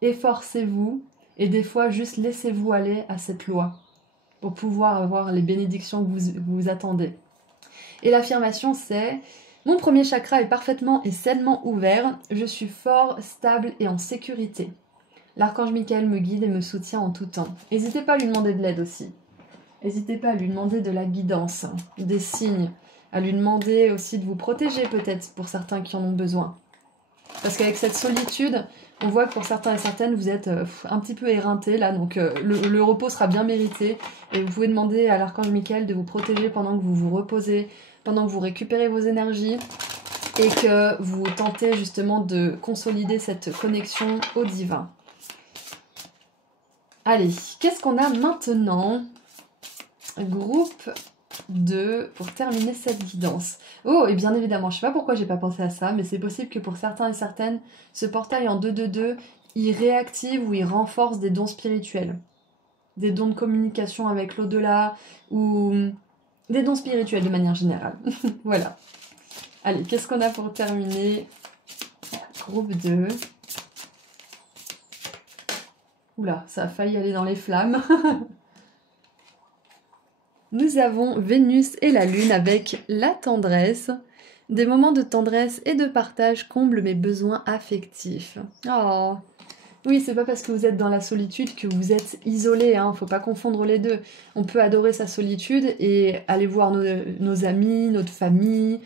efforcez-vous et des fois juste laissez-vous aller à cette loi pour pouvoir avoir les bénédictions que vous attendez. Et l'affirmation c'est « Mon premier chakra est parfaitement et sainement ouvert, je suis fort, stable et en sécurité. L'archange Michael me guide et me soutient en tout temps. » N'hésitez pas à lui demander de l'aide aussi. N'hésitez pas à lui demander de la guidance, des signes, à lui demander aussi de vous protéger peut-être pour certains qui en ont besoin. Parce qu'avec cette solitude, on voit que pour certains et certaines, vous êtes un petit peu éreintés là, donc le repos sera bien mérité. Et vous pouvez demander à l'archange Michael de vous protéger pendant que vous vous reposez, pendant que vous récupérez vos énergies et que vous tentez justement de consolider cette connexion au divin. Allez, qu'est-ce qu'on a maintenant ? Groupe 2 pour terminer cette guidance. Oh, et bien évidemment, je sais pas pourquoi j'ai pas pensé à ça, mais c'est possible que pour certains et certaines, ce portail en 2-2-2, il réactive ou il renforce des dons spirituels. Des dons de communication avec l'au-delà, ou des dons spirituels de manière générale. Voilà. Allez, qu'est-ce qu'on a pour terminer ? Groupe 2. Oula, ça a failli aller dans les flammes. Nous avons Vénus et la Lune avec la tendresse. Des moments de tendresse et de partage comblent mes besoins affectifs. Oh, oui, c'est pas parce que vous êtes dans la solitude que vous êtes isolé, hein. Faut pas confondre les deux. On peut adorer sa solitude et aller voir nos amis, notre famille,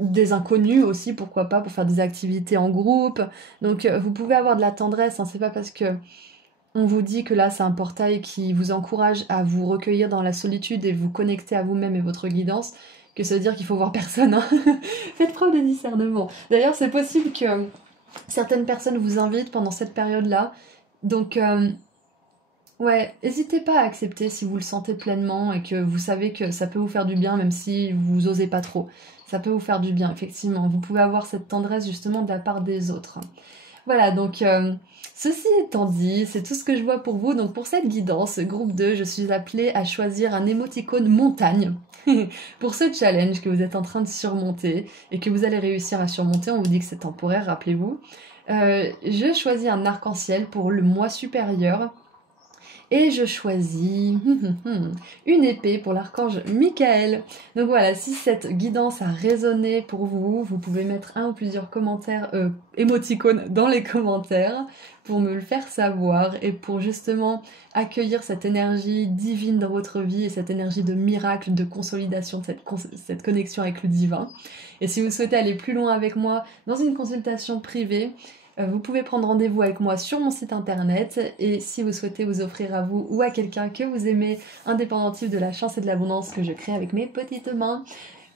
des inconnus aussi, pourquoi pas, pour faire des activités en groupe. Donc vous pouvez avoir de la tendresse, hein. C'est pas parce que on vous dit que là, c'est un portail qui vous encourage à vous recueillir dans la solitude et vous connecter à vous-même et votre guidance, que ça veut dire qu'il faut voir personne. Hein. Faites preuve de discernement. D'ailleurs, c'est possible que certaines personnes vous invitent pendant cette période-là. Donc, ouais, n'hésitez pas à accepter si vous le sentez pleinement et que vous savez que ça peut vous faire du bien, même si vous osez pas trop. Ça peut vous faire du bien, effectivement. Vous pouvez avoir cette tendresse justement de la part des autres. Voilà, donc ceci étant dit, c'est tout ce que je vois pour vous. Donc pour cette guidance, groupe 2, je suis appelée à choisir un émoticône montagne pour ce challenge que vous êtes en train de surmonter et que vous allez réussir à surmonter. On vous dit que c'est temporaire, rappelez-vous. Je choisis un arc-en-ciel pour le moi supérieur. Et je choisis une épée pour l'archange Michael. Donc voilà, si cette guidance a résonné pour vous, vous pouvez mettre un ou plusieurs commentaires, émoticônes dans les commentaires pour me le faire savoir et pour justement accueillir cette énergie divine dans votre vie et cette énergie de miracle, de consolidation, de cette connexion avec le divin. Et si vous souhaitez aller plus loin avec moi dans une consultation privée, vous pouvez prendre rendez-vous avec moi sur mon site internet et si vous souhaitez vous offrir à vous ou à quelqu'un que vous aimez un dépendantif de la chance et de l'abondance que je crée avec mes petites mains,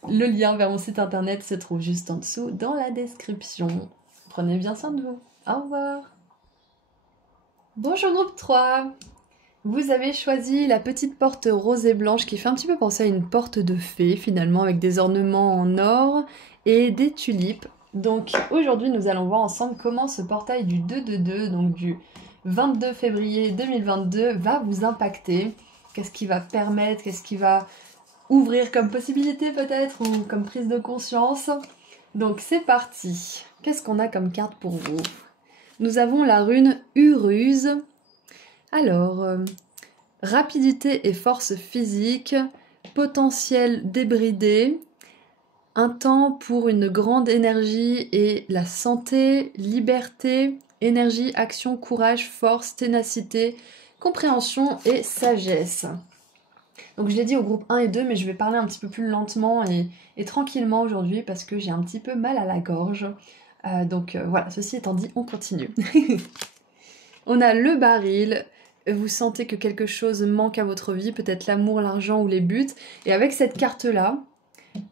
le lien vers mon site internet se trouve juste en dessous dans la description. Prenez bien soin de vous. Au revoir. Bonjour groupe 3. Vous avez choisi la petite porte rose et blanche qui fait un petit peu penser à une porte de fée finalement avec des ornements en or et des tulipes. Donc aujourd'hui nous allons voir ensemble comment ce portail du 2-2-2, donc du 22 février 2022 va vous impacter. Qu'est-ce qui va permettre, qu'est-ce qui va ouvrir comme possibilité peut-être ou comme prise de conscience. Donc c'est parti. Qu'est-ce qu'on a comme carte pour vous? Nous avons la rune Uruse. Alors, rapidité et force physique, potentiel débridé, Un temps pour une grande énergie et la santé, liberté, énergie, action, courage, force, ténacité, compréhension et sagesse. Donc je l'ai dit au groupe 1 et 2, mais je vais parler un petit peu plus lentement et tranquillement aujourd'hui parce que j'ai un petit peu mal à la gorge. Voilà, ceci étant dit, on continue. On a le baril. Vous sentez que quelque chose manque à votre vie, peut-être l'amour, l'argent ou les buts. Et avec cette carte-là,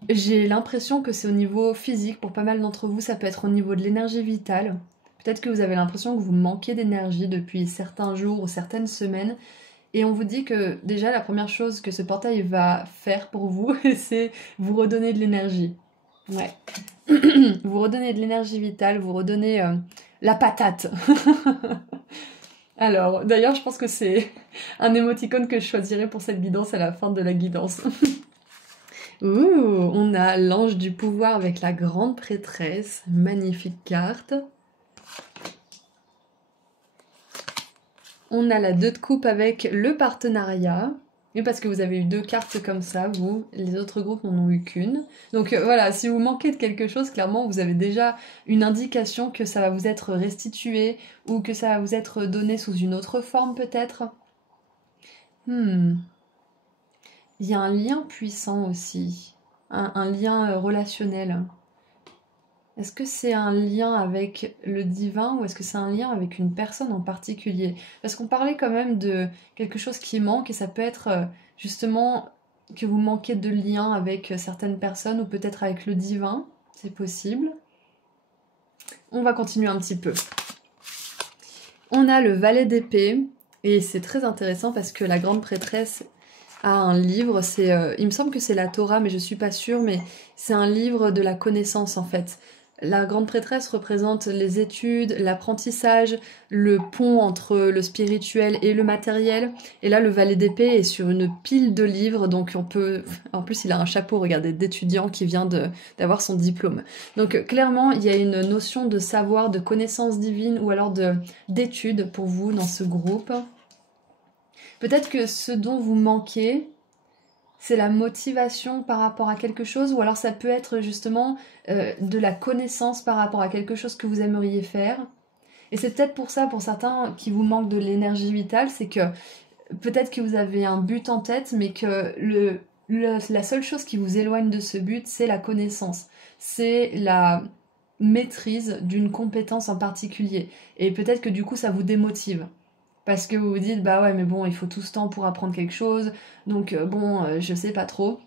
j'ai l'impression que c'est au niveau physique. Pour pas mal d'entre vous, ça peut être au niveau de l'énergie vitale. Peut-être que vous avez l'impression que vous manquez d'énergie depuis certains jours ou certaines semaines. Et on vous dit que déjà la première chose que ce portail va faire pour vous, c'est vous redonner de l'énergie. Ouais. Vous redonner de l'énergie vitale, vous redonner la patate. Alors, d'ailleurs, je pense que c'est un émoticône que je choisirai pour cette guidance à la fin de la guidance. Ouh, on a l'ange du pouvoir avec la grande prêtresse. Magnifique carte. On a la 2 de coupe avec le partenariat. Et parce que vous avez eu 2 cartes comme ça, vous, les autres groupes n'en ont eu qu'une. Donc voilà, si vous manquez de quelque chose, clairement, vous avez déjà une indication que ça va vous être restitué ou que ça va vous être donné sous une autre forme peut-être. Il y a un lien puissant aussi, un lien relationnel. Est-ce que c'est un lien avec le divin ou est-ce que c'est un lien avec une personne en particulier? Parce qu'on parlait quand même de quelque chose qui manque et ça peut être justement que vous manquez de lien avec certaines personnes ou peut-être avec le divin, c'est possible. On va continuer un petit peu. On a le valet d'épée et c'est très intéressant parce que la grande prêtresse a un livre, il me semble que c'est la Torah mais je suis pas sûre, mais c'est un livre de la connaissance en fait. La grande prêtresse représente les études, l'apprentissage, le pont entre le spirituel et le matériel. Et là, le valet d'épée est sur une pile de livres, donc on peut... En plus, il a un chapeau, regardez, d'étudiant qui vient d'avoir son diplôme. Donc clairement, il y a une notion de savoir, de connaissance divine ou alors d'études pour vous dans ce groupe. Peut-être que ce dont vous manquez, c'est la motivation par rapport à quelque chose, ou alors ça peut être justement de la connaissance par rapport à quelque chose que vous aimeriez faire. Et c'est peut-être pour ça, pour certains qui vous manquent de l'énergie vitale, c'est que peut-être que vous avez un but en tête, mais que la seule chose qui vous éloigne de ce but, c'est la connaissance. C'est la maîtrise d'une compétence en particulier. Et peut-être que du coup, ça vous démotive. Parce que vous vous dites, bah ouais, mais bon, il faut tout ce temps pour apprendre quelque chose, donc je sais pas trop.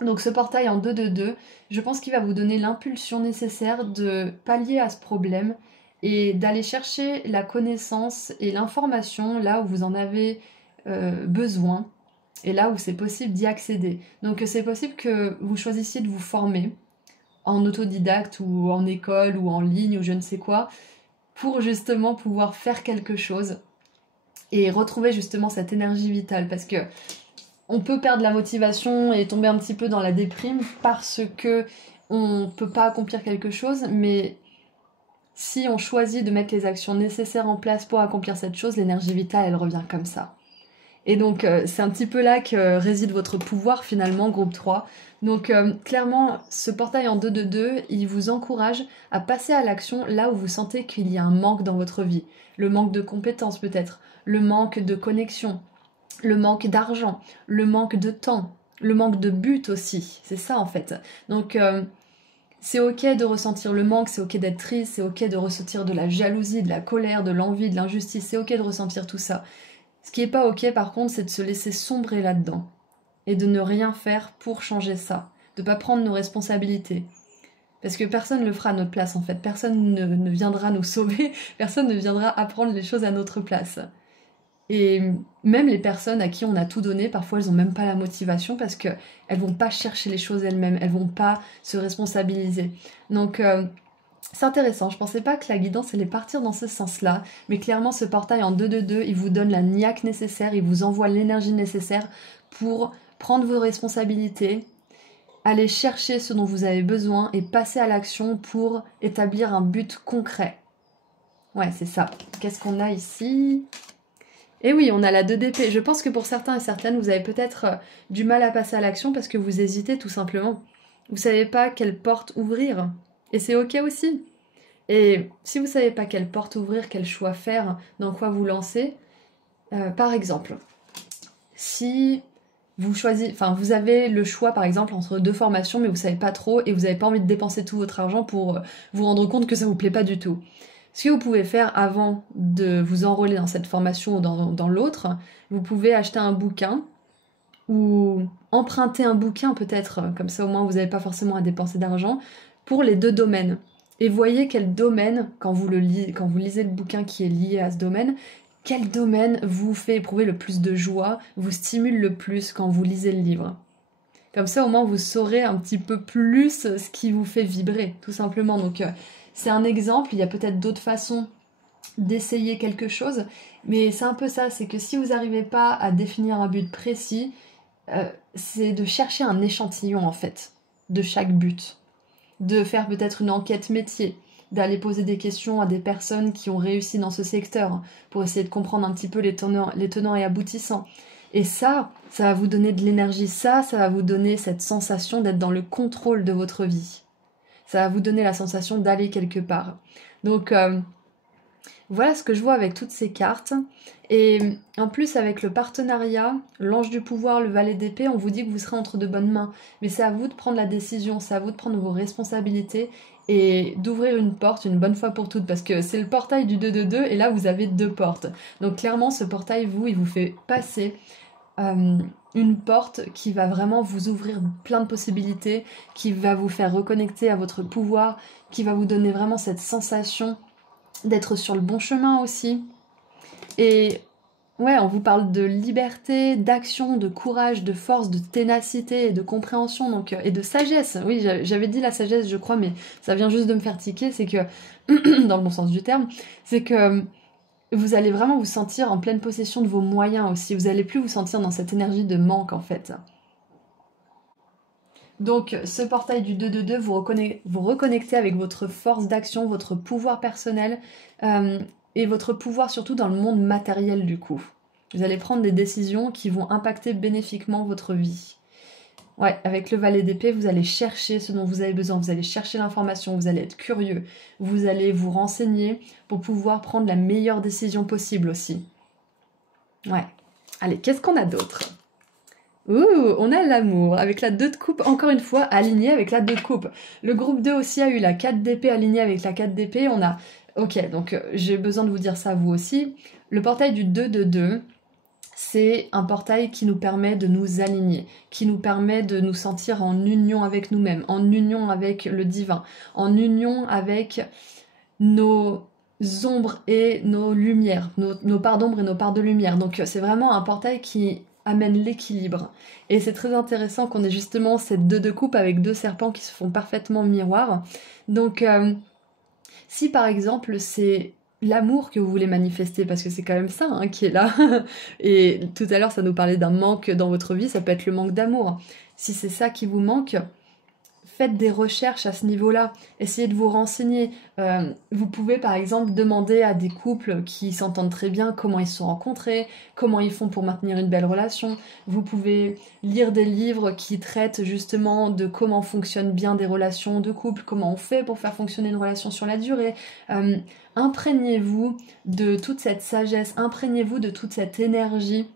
Donc ce portail en 2 de 2, je pense qu'il va vous donner l'impulsion nécessaire de pallier à ce problème et d'aller chercher la connaissance et l'information là où vous en avez besoin et là où c'est possible d'y accéder. Donc c'est possible que vous choisissiez de vous former en autodidacte ou en école ou en ligne ou je ne sais quoi pour justement pouvoir faire quelque chose et retrouver justement cette énergie vitale parce que on peut perdre la motivation et tomber un petit peu dans la déprime parce que on peut pas accomplir quelque chose, mais si on choisit de mettre les actions nécessaires en place pour accomplir cette chose, l'énergie vitale elle revient comme ça. Et donc c'est un petit peu là que réside votre pouvoir finalement, groupe 3. Donc clairement, ce portail en 2 de 2, il vous encourage à passer à l'action là où vous sentez qu'il y a un manque dans votre vie. Le manque de compétences peut-être, le manque de connexion, le manque d'argent, le manque de temps, le manque de but aussi. C'est ça en fait. Donc c'est ok de ressentir le manque, c'est ok d'être triste, c'est ok de ressentir de la jalousie, de la colère, de l'envie, de l'injustice, c'est ok de ressentir tout ça. Ce qui est pas ok par contre, c'est de se laisser sombrer là-dedans et de ne rien faire pour changer ça, de pas prendre nos responsabilités. Parce que personne ne le fera à notre place en fait, personne ne viendra nous sauver, personne ne viendra apprendre les choses à notre place. Et même les personnes à qui on a tout donné, parfois elles n'ont même pas la motivation parce qu'elles vont pas chercher les choses elles-mêmes, elles vont pas se responsabiliser. Donc c'est intéressant, je pensais pas que la guidance allait partir dans ce sens-là, mais clairement ce portail en 2 de 2, il vous donne la niaque nécessaire, il vous envoie l'énergie nécessaire pour prendre vos responsabilités, aller chercher ce dont vous avez besoin et passer à l'action pour établir un but concret. Ouais, c'est ça. Qu'est-ce qu'on a ici ? Et oui, on a la 2 d'épée. Je pense que pour certains et certaines, vous avez peut-être du mal à passer à l'action parce que vous hésitez tout simplement. Vous savez pas quelle porte ouvrir. Et c'est ok aussi. Et si vous savez pas quelle porte ouvrir, quel choix faire, dans quoi vous lancer, par exemple, si vous choisissez, enfin vous avez le choix par exemple entre deux formations mais vous savez pas trop et vous n'avez pas envie de dépenser tout votre argent pour vous rendre compte que ça vous plaît pas du tout. Ce que vous pouvez faire avant de vous enrôler dans cette formation ou dans l'autre, vous pouvez acheter un bouquin ou emprunter un bouquin peut-être, comme ça au moins vous n'avez pas forcément à dépenser d'argent, pour les deux domaines. Et voyez quel domaine, quand vous lisez le bouquin qui est lié à ce domaine, quel domaine vous fait éprouver le plus de joie, vous stimule le plus quand vous lisez le livre. Comme ça au moins vous saurez un petit peu plus ce qui vous fait vibrer, tout simplement. Donc c'est un exemple, il y a peut-être d'autres façons d'essayer quelque chose, mais c'est un peu ça, c'est que si vous n'arrivez pas à définir un but précis, c'est de chercher un échantillon en fait, de chaque but. De faire peut-être une enquête métier, d'aller poser des questions à des personnes qui ont réussi dans ce secteur pour essayer de comprendre un petit peu les tenants et aboutissants. Et ça va vous donner de l'énergie, ça va vous donner cette sensation d'être dans le contrôle de votre vie. Ça va vous donner la sensation d'aller quelque part. Donc voilà ce que je vois avec toutes ces cartes. Et en plus avec le partenariat, l'ange du pouvoir, le valet d'épée, on vous dit que vous serez entre de bonnes mains. Mais c'est à vous de prendre la décision, c'est à vous de prendre vos responsabilités et d'ouvrir une porte une bonne fois pour toutes. Parce que c'est le portail du 2-2-2 et là vous avez deux portes. Donc clairement ce portail, il vous fait passer une porte qui va vraiment vous ouvrir plein de possibilités, qui va vous faire reconnecter à votre pouvoir, qui va vous donner vraiment cette sensation d'être sur le bon chemin aussi. Et ouais, on vous parle de liberté, d'action, de courage, de force, de ténacité et de compréhension donc, et de sagesse. Oui, j'avais dit la sagesse, je crois, mais ça vient juste de me faire tiquer, c'est que, dans le bon sens du terme, c'est que vous allez vraiment vous sentir en pleine possession de vos moyens aussi. Vous n'allez plus vous sentir dans cette énergie de manque en fait. Donc ce portail du 2-2-2, vous reconnectez avec votre force d'action, votre pouvoir personnel et votre pouvoir surtout dans le monde matériel du coup. Vous allez prendre des décisions qui vont impacter bénéfiquement votre vie. Ouais, avec le valet d'épée, vous allez chercher ce dont vous avez besoin, vous allez chercher l'information, vous allez être curieux, vous allez vous renseigner pour pouvoir prendre la meilleure décision possible aussi. Ouais. Allez, qu'est-ce qu'on a d'autre ? Ouh, on a l'amour, avec la 2 de coupe, encore une fois, alignée avec la 2 de coupe. Le groupe 2 aussi a eu la 4 d'épée alignée avec la 4 d'épée. On a... Ok, donc j'ai besoin de vous dire ça vous aussi. Le portail du 2-2-2, c'est un portail qui nous permet de nous aligner, qui nous permet de nous sentir en union avec nous-mêmes, en union avec le divin, en union avec nos ombres et nos lumières, nos parts d'ombre et nos parts de lumière. Donc c'est vraiment un portail qui amène l'équilibre. Et c'est très intéressant qu'on ait justement cette 2 de coupe avec 2 serpents qui se font parfaitement miroir. Donc si par exemple c'est l'amour que vous voulez manifester, parce que c'est quand même ça hein, qui est là, et tout à l'heure ça nous parlait d'un manque dans votre vie, ça peut être le manque d'amour. Si c'est ça qui vous manque, faites des recherches à ce niveau-là, essayez de vous renseigner. Vous pouvez par exemple demander à des couples qui s'entendent très bien comment ils se sont rencontrés, comment ils font pour maintenir une belle relation. Vous pouvez lire des livres qui traitent justement de comment fonctionnent bien des relations de couple, comment on fait pour faire fonctionner une relation sur la durée. Imprégnez-vous de toute cette sagesse, imprégnez-vous de toute cette énergie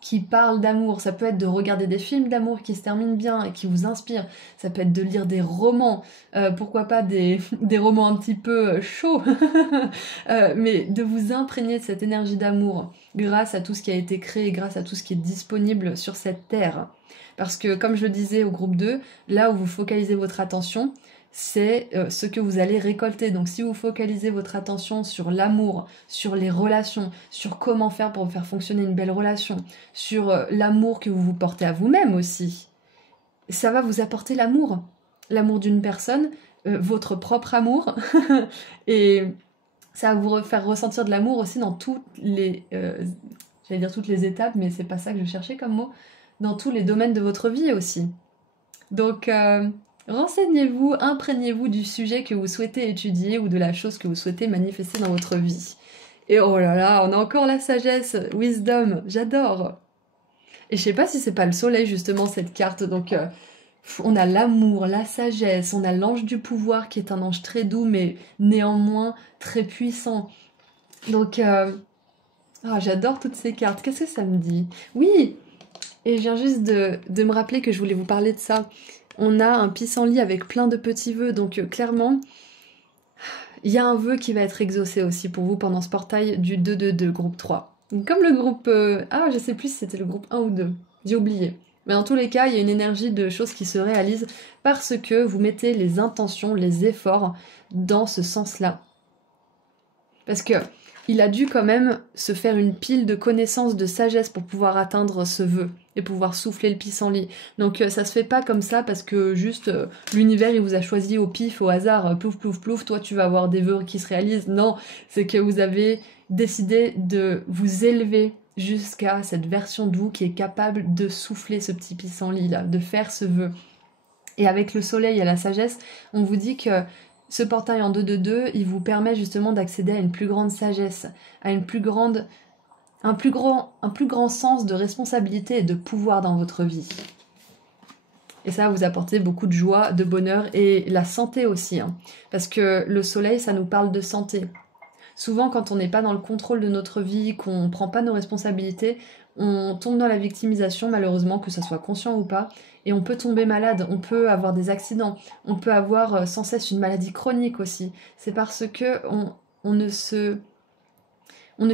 qui parle d'amour. Ça peut être de regarder des films d'amour qui se terminent bien et qui vous inspirent. Ça peut être de lire des romans, pourquoi pas des romans un petit peu chauds, mais de vous imprégner de cette énergie d'amour grâce à tout ce qui a été créé, grâce à tout ce qui est disponible sur cette terre. Parce que, comme je le disais au groupe 2, là où vous focalisez votre attention, c'est ce que vous allez récolter. Donc si vous focalisez votre attention sur l'amour, sur les relations, sur comment faire pour faire fonctionner une belle relation, sur l'amour que vous vous portez à vous-même aussi, ça va vous apporter l'amour. L'amour d'une personne, votre propre amour, et ça va vous faire ressentir de l'amour aussi dans toutes les... j'allais dire toutes les étapes, mais c'est pas ça que je cherchais comme mot, dans tous les domaines de votre vie aussi. Donc... renseignez-vous, imprégnez-vous du sujet que vous souhaitez étudier ou de la chose que vous souhaitez manifester dans votre vie. Et oh là là, on a encore la sagesse, wisdom, j'adore. Et je sais pas si c'est pas le soleil justement cette carte, donc On a l'amour, la sagesse, on a l'ange du pouvoir qui est un ange très doux mais néanmoins très puissant. Donc, j'adore toutes ces cartes. Qu'est-ce que ça me dit? Oui, et je viens juste de me rappeler que je voulais vous parler de ça. On a un pissenlit avec plein de petits vœux, donc clairement, il y a un vœu qui va être exaucé aussi pour vous pendant ce portail du 2-2-2, groupe 3. Comme le groupe... je sais plus si c'était le groupe 1 ou 2, j'ai oublié. Mais dans tous les cas, il y a une énergie de choses qui se réalisent parce que vous mettez les intentions, les efforts dans ce sens-là. Parce que il a dû quand même se faire une pile de connaissances, de sagesse pour pouvoir atteindre ce vœu et pouvoir souffler le pissenlit. Donc ça se fait pas comme ça parce que juste l'univers il vous a choisi au pif, au hasard, plouf plouf plouf, toi tu vas avoir des vœux qui se réalisent. Non, c'est que vous avez décidé de vous élever jusqu'à cette version de vous qui est capable de souffler ce petit pissenlit là, de faire ce vœu. Et avec le soleil et la sagesse, on vous dit que ce portail en 2-2-2, il vous permet justement d'accéder à une plus grande sagesse, à un plus grand sens de responsabilité et de pouvoir dans votre vie. Et ça va vous apporter beaucoup de joie, de bonheur et la santé aussi. Parce que le soleil, ça nous parle de santé. Souvent, quand on n'est pas dans le contrôle de notre vie, qu'on ne prend pas nos responsabilités, on tombe dans la victimisation, malheureusement, que ça soit conscient ou pas, et on peut tomber malade, on peut avoir des accidents, on peut avoir sans cesse une maladie chronique aussi. C'est parce que on ne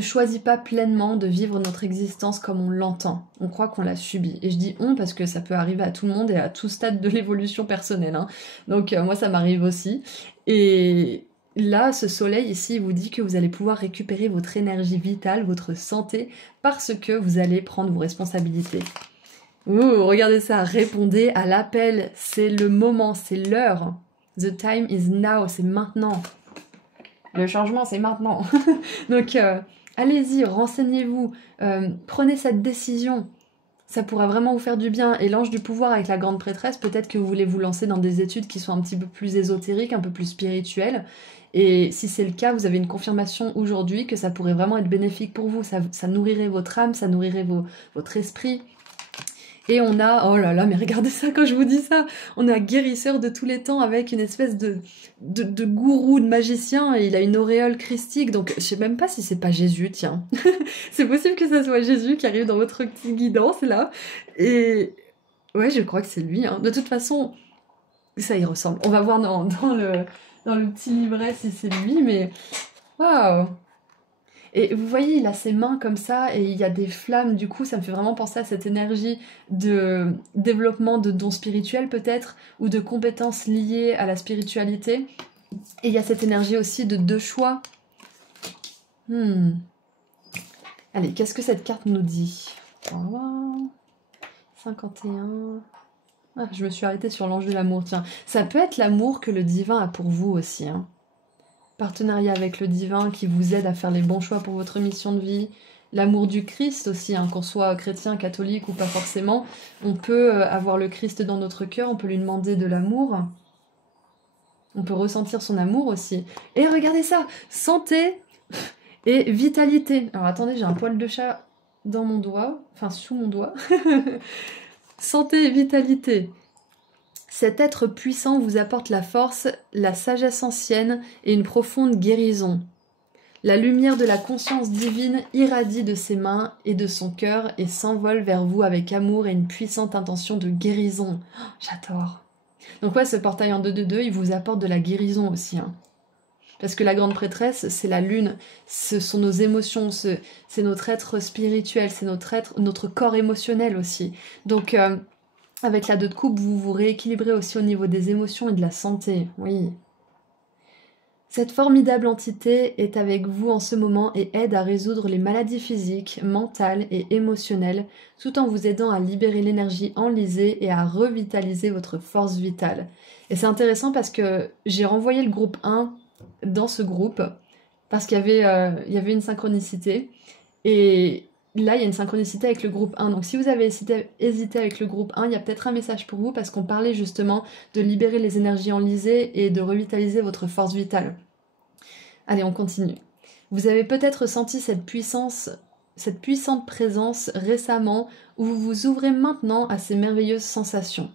choisit pas pleinement de vivre notre existence comme on l'entend. On croit qu'on l'a subi. Et je dis on parce que ça peut arriver à tout le monde et à tout stade de l'évolution personnelle. Donc moi, ça m'arrive aussi. Et là, ce soleil ici vous dit que vous allez pouvoir récupérer votre énergie vitale, votre santé, parce que vous allez prendre vos responsabilités. Ouh, regardez ça, répondez à l'appel, c'est le moment, c'est l'heure. The time is now, c'est maintenant. Le changement, c'est maintenant. Donc, allez-y, renseignez-vous, prenez cette décision. Ça pourra vraiment vous faire du bien. Et l'ange du pouvoir avec la grande prêtresse, peut-être que vous voulez vous lancer dans des études qui sont un petit peu plus ésotériques, un peu plus spirituelles. Et si c'est le cas, vous avez une confirmation aujourd'hui que ça pourrait vraiment être bénéfique pour vous. Ça nourrirait votre âme, ça nourrirait votre esprit. Et on a, oh là là, mais regardez ça quand je vous dis ça, on a guérisseur de tous les temps avec une espèce de gourou, de magicien, et il a une auréole christique, donc je sais même pas si c'est pas Jésus, tiens. C'est possible que ça soit Jésus qui arrive dans votre petite guidance, là. Et ouais, je crois que c'est lui. De toute façon, ça y ressemble. On va voir dans le petit livret si c'est lui, mais waouh! Et vous voyez, il a ses mains comme ça et il y a des flammes, du coup ça me fait vraiment penser à cette énergie de développement de dons spirituels peut-être, ou de compétences liées à la spiritualité. Et il y a cette énergie aussi de deux choix. Allez, qu'est-ce que cette carte nous dit? 51... Ah, je me suis arrêtée sur l'ange de l'amour, tiens. Ça peut être l'amour que le divin a pour vous aussi, Partenariat avec le divin qui vous aide à faire les bons choix pour votre mission de vie. L'amour du Christ aussi, qu'on soit chrétien, catholique ou pas forcément. On peut avoir le Christ dans notre cœur, on peut lui demander de l'amour. On peut ressentir son amour aussi. Et regardez ça, santé et vitalité. Alors attendez, j'ai un poil de chat dans mon doigt, enfin sous mon doigt. Santé et vitalité. Cet être puissant vous apporte la force, la sagesse ancienne et une profonde guérison. La lumière de la conscience divine irradie de ses mains et de son cœur et s'envole vers vous avec amour et une puissante intention de guérison. Oh, j'adore. Donc ouais, ce portail en 2-2-2, il vous apporte de la guérison aussi. Parce que la grande prêtresse, c'est la lune, ce sont nos émotions, c'est notre être spirituel, c'est notre corps émotionnel aussi. Donc... avec la 2 de coupe, vous vous rééquilibrez aussi au niveau des émotions et de la santé, oui. Cette formidable entité est avec vous en ce moment et aide à résoudre les maladies physiques, mentales et émotionnelles, tout en vous aidant à libérer l'énergie enlisée et à revitaliser votre force vitale. Et c'est intéressant parce que j'ai renvoyé le groupe 1 dans ce groupe, parce qu'il y avait une synchronicité, et... là, il y a une synchronicité avec le groupe 1. Donc, si vous avez hésité avec le groupe 1, il y a peut-être un message pour vous parce qu'on parlait justement de libérer les énergies enlisées et de revitaliser votre force vitale. Allez, on continue. Vous avez peut-être senti cette puissante présence récemment où vous vous ouvrez maintenant à ces merveilleuses sensations.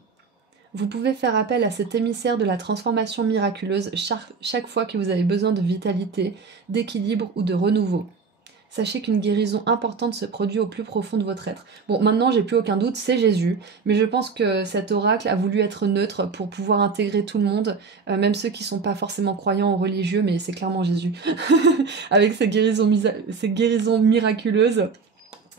Vous pouvez faire appel à cet émissaire de la transformation miraculeuse chaque fois que vous avez besoin de vitalité, d'équilibre ou de renouveau. Sachez qu'une guérison importante se produit au plus profond de votre être. Bon, maintenant, j'ai plus aucun doute, c'est Jésus, mais je pense que cet oracle a voulu être neutre pour pouvoir intégrer tout le monde, même ceux qui sont pas forcément croyants ou religieux, mais c'est clairement Jésus, avec ses guérisons miraculeuses.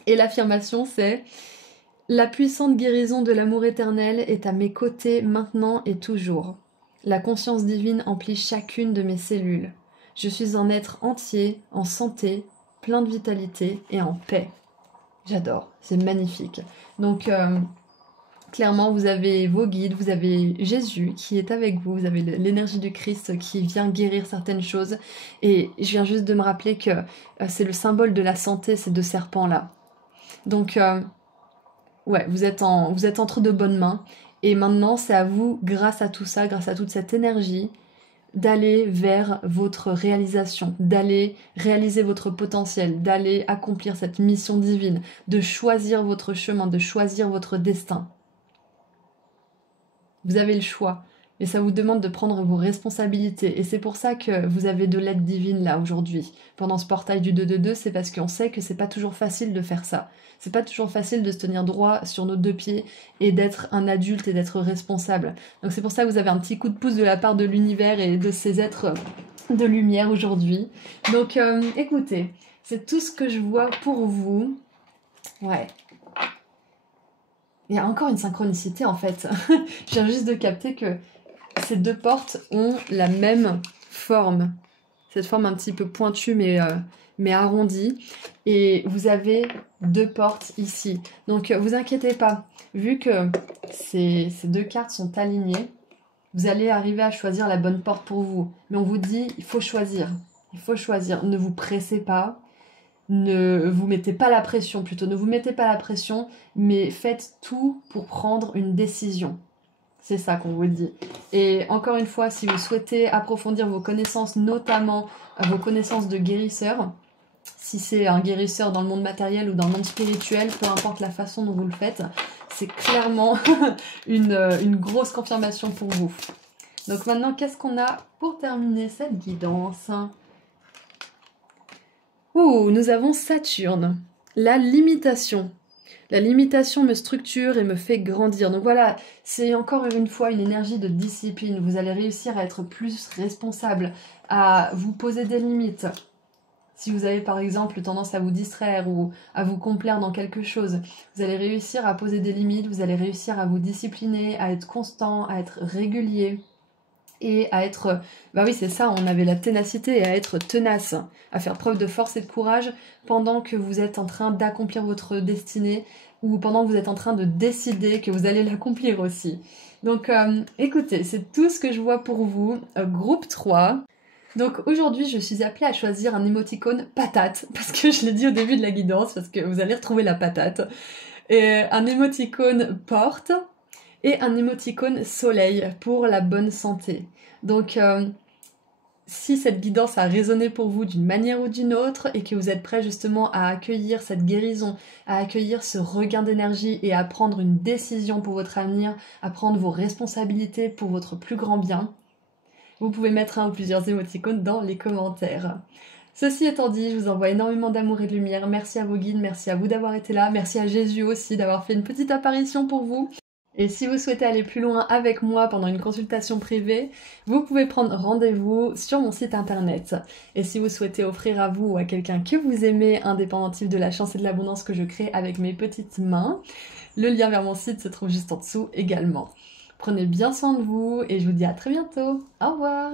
Et l'affirmation, c'est « La puissante guérison de l'amour éternel est à mes côtés maintenant et toujours. La conscience divine emplit chacune de mes cellules. Je suis un être entier, en santé, plein de vitalité et en paix. » J'adore, c'est magnifique. Donc, clairement, vous avez vos guides, vous avez Jésus qui est avec vous, vous avez l'énergie du Christ qui vient guérir certaines choses. Et je viens juste de me rappeler que c'est le symbole de la santé, ces deux serpents-là. Donc, ouais, vous êtes entre de bonnes mains. Et maintenant, c'est à vous, grâce à tout ça, grâce à toute cette énergie, d'aller vers votre réalisation, d'aller réaliser votre potentiel, d'aller accomplir cette mission divine, de choisir votre chemin, de choisir votre destin. Vous avez le choix, mais ça vous demande de prendre vos responsabilités. Et c'est pour ça que vous avez de l'aide divine là aujourd'hui. Pendant ce portail du 2-2-2, c'est parce qu'on sait que c'est pas toujours facile de faire ça. C'est pas toujours facile de se tenir droit sur nos deux pieds et d'être un adulte et d'être responsable. Donc c'est pour ça que vous avez un petit coup de pouce de la part de l'univers et de ces êtres de lumière aujourd'hui. Donc écoutez, c'est tout ce que je vois pour vous. Ouais. Il y a encore une synchronicité en fait. Je viens juste de capter que ces deux portes ont la même forme. Cette forme un petit peu pointue mais arrondie. Et vous avez deux portes ici. Donc vous inquiétez pas. Vu que ces deux cartes sont alignées, vous allez arriver à choisir la bonne porte pour vous. Mais on vous dit, il faut choisir. Il faut choisir. Ne vous pressez pas. Ne vous mettez pas la pression, plutôt. Ne vous mettez pas la pression, mais faites tout pour prendre une décision. C'est ça qu'on vous dit. Et encore une fois, si vous souhaitez approfondir vos connaissances, notamment vos connaissances de guérisseur, si c'est un guérisseur dans le monde matériel ou dans le monde spirituel, peu importe la façon dont vous le faites, c'est clairement une grosse confirmation pour vous. Donc maintenant, qu'est-ce qu'on a pour terminer cette guidance ? Ouh, nous avons Saturne, la limitation. La limitation me structure et me fait grandir. Donc voilà, c'est encore une fois une énergie de discipline. Vous allez réussir à être plus responsable, à vous poser des limites. Si vous avez par exemple tendance à vous distraire ou à vous complaire dans quelque chose, vous allez réussir à poser des limites, vous allez réussir à vous discipliner, à être constant, à être régulier. Et à être, bah oui c'est ça, on avait la ténacité et à être tenace, à faire preuve de force et de courage pendant que vous êtes en train d'accomplir votre destinée ou pendant que vous êtes en train de décider que vous allez l'accomplir aussi. Donc écoutez, c'est tout ce que je vois pour vous, groupe 3. Donc aujourd'hui je suis appelée à choisir un émoticône patate, parce que je l'ai dit au début de la guidance, parce que vous allez retrouver la patate. Et un émoticône porte, et un émoticône soleil pour la bonne santé. Donc, si cette guidance a résonné pour vous d'une manière ou d'une autre et que vous êtes prêt justement à accueillir cette guérison, à accueillir ce regain d'énergie et à prendre une décision pour votre avenir, à prendre vos responsabilités pour votre plus grand bien, vous pouvez mettre un ou plusieurs émoticônes dans les commentaires. Ceci étant dit, je vous envoie énormément d'amour et de lumière. Merci à vos guides, merci à vous d'avoir été là, merci à Jésus aussi d'avoir fait une petite apparition pour vous. Et si vous souhaitez aller plus loin avec moi pendant une consultation privée, vous pouvez prendre rendez-vous sur mon site internet. Et si vous souhaitez offrir à vous ou à quelqu'un que vous aimez un dépendentif de la chance et de l'abondance que je crée avec mes petites mains, le lien vers mon site se trouve juste en dessous également. Prenez bien soin de vous et je vous dis à très bientôt. Au revoir!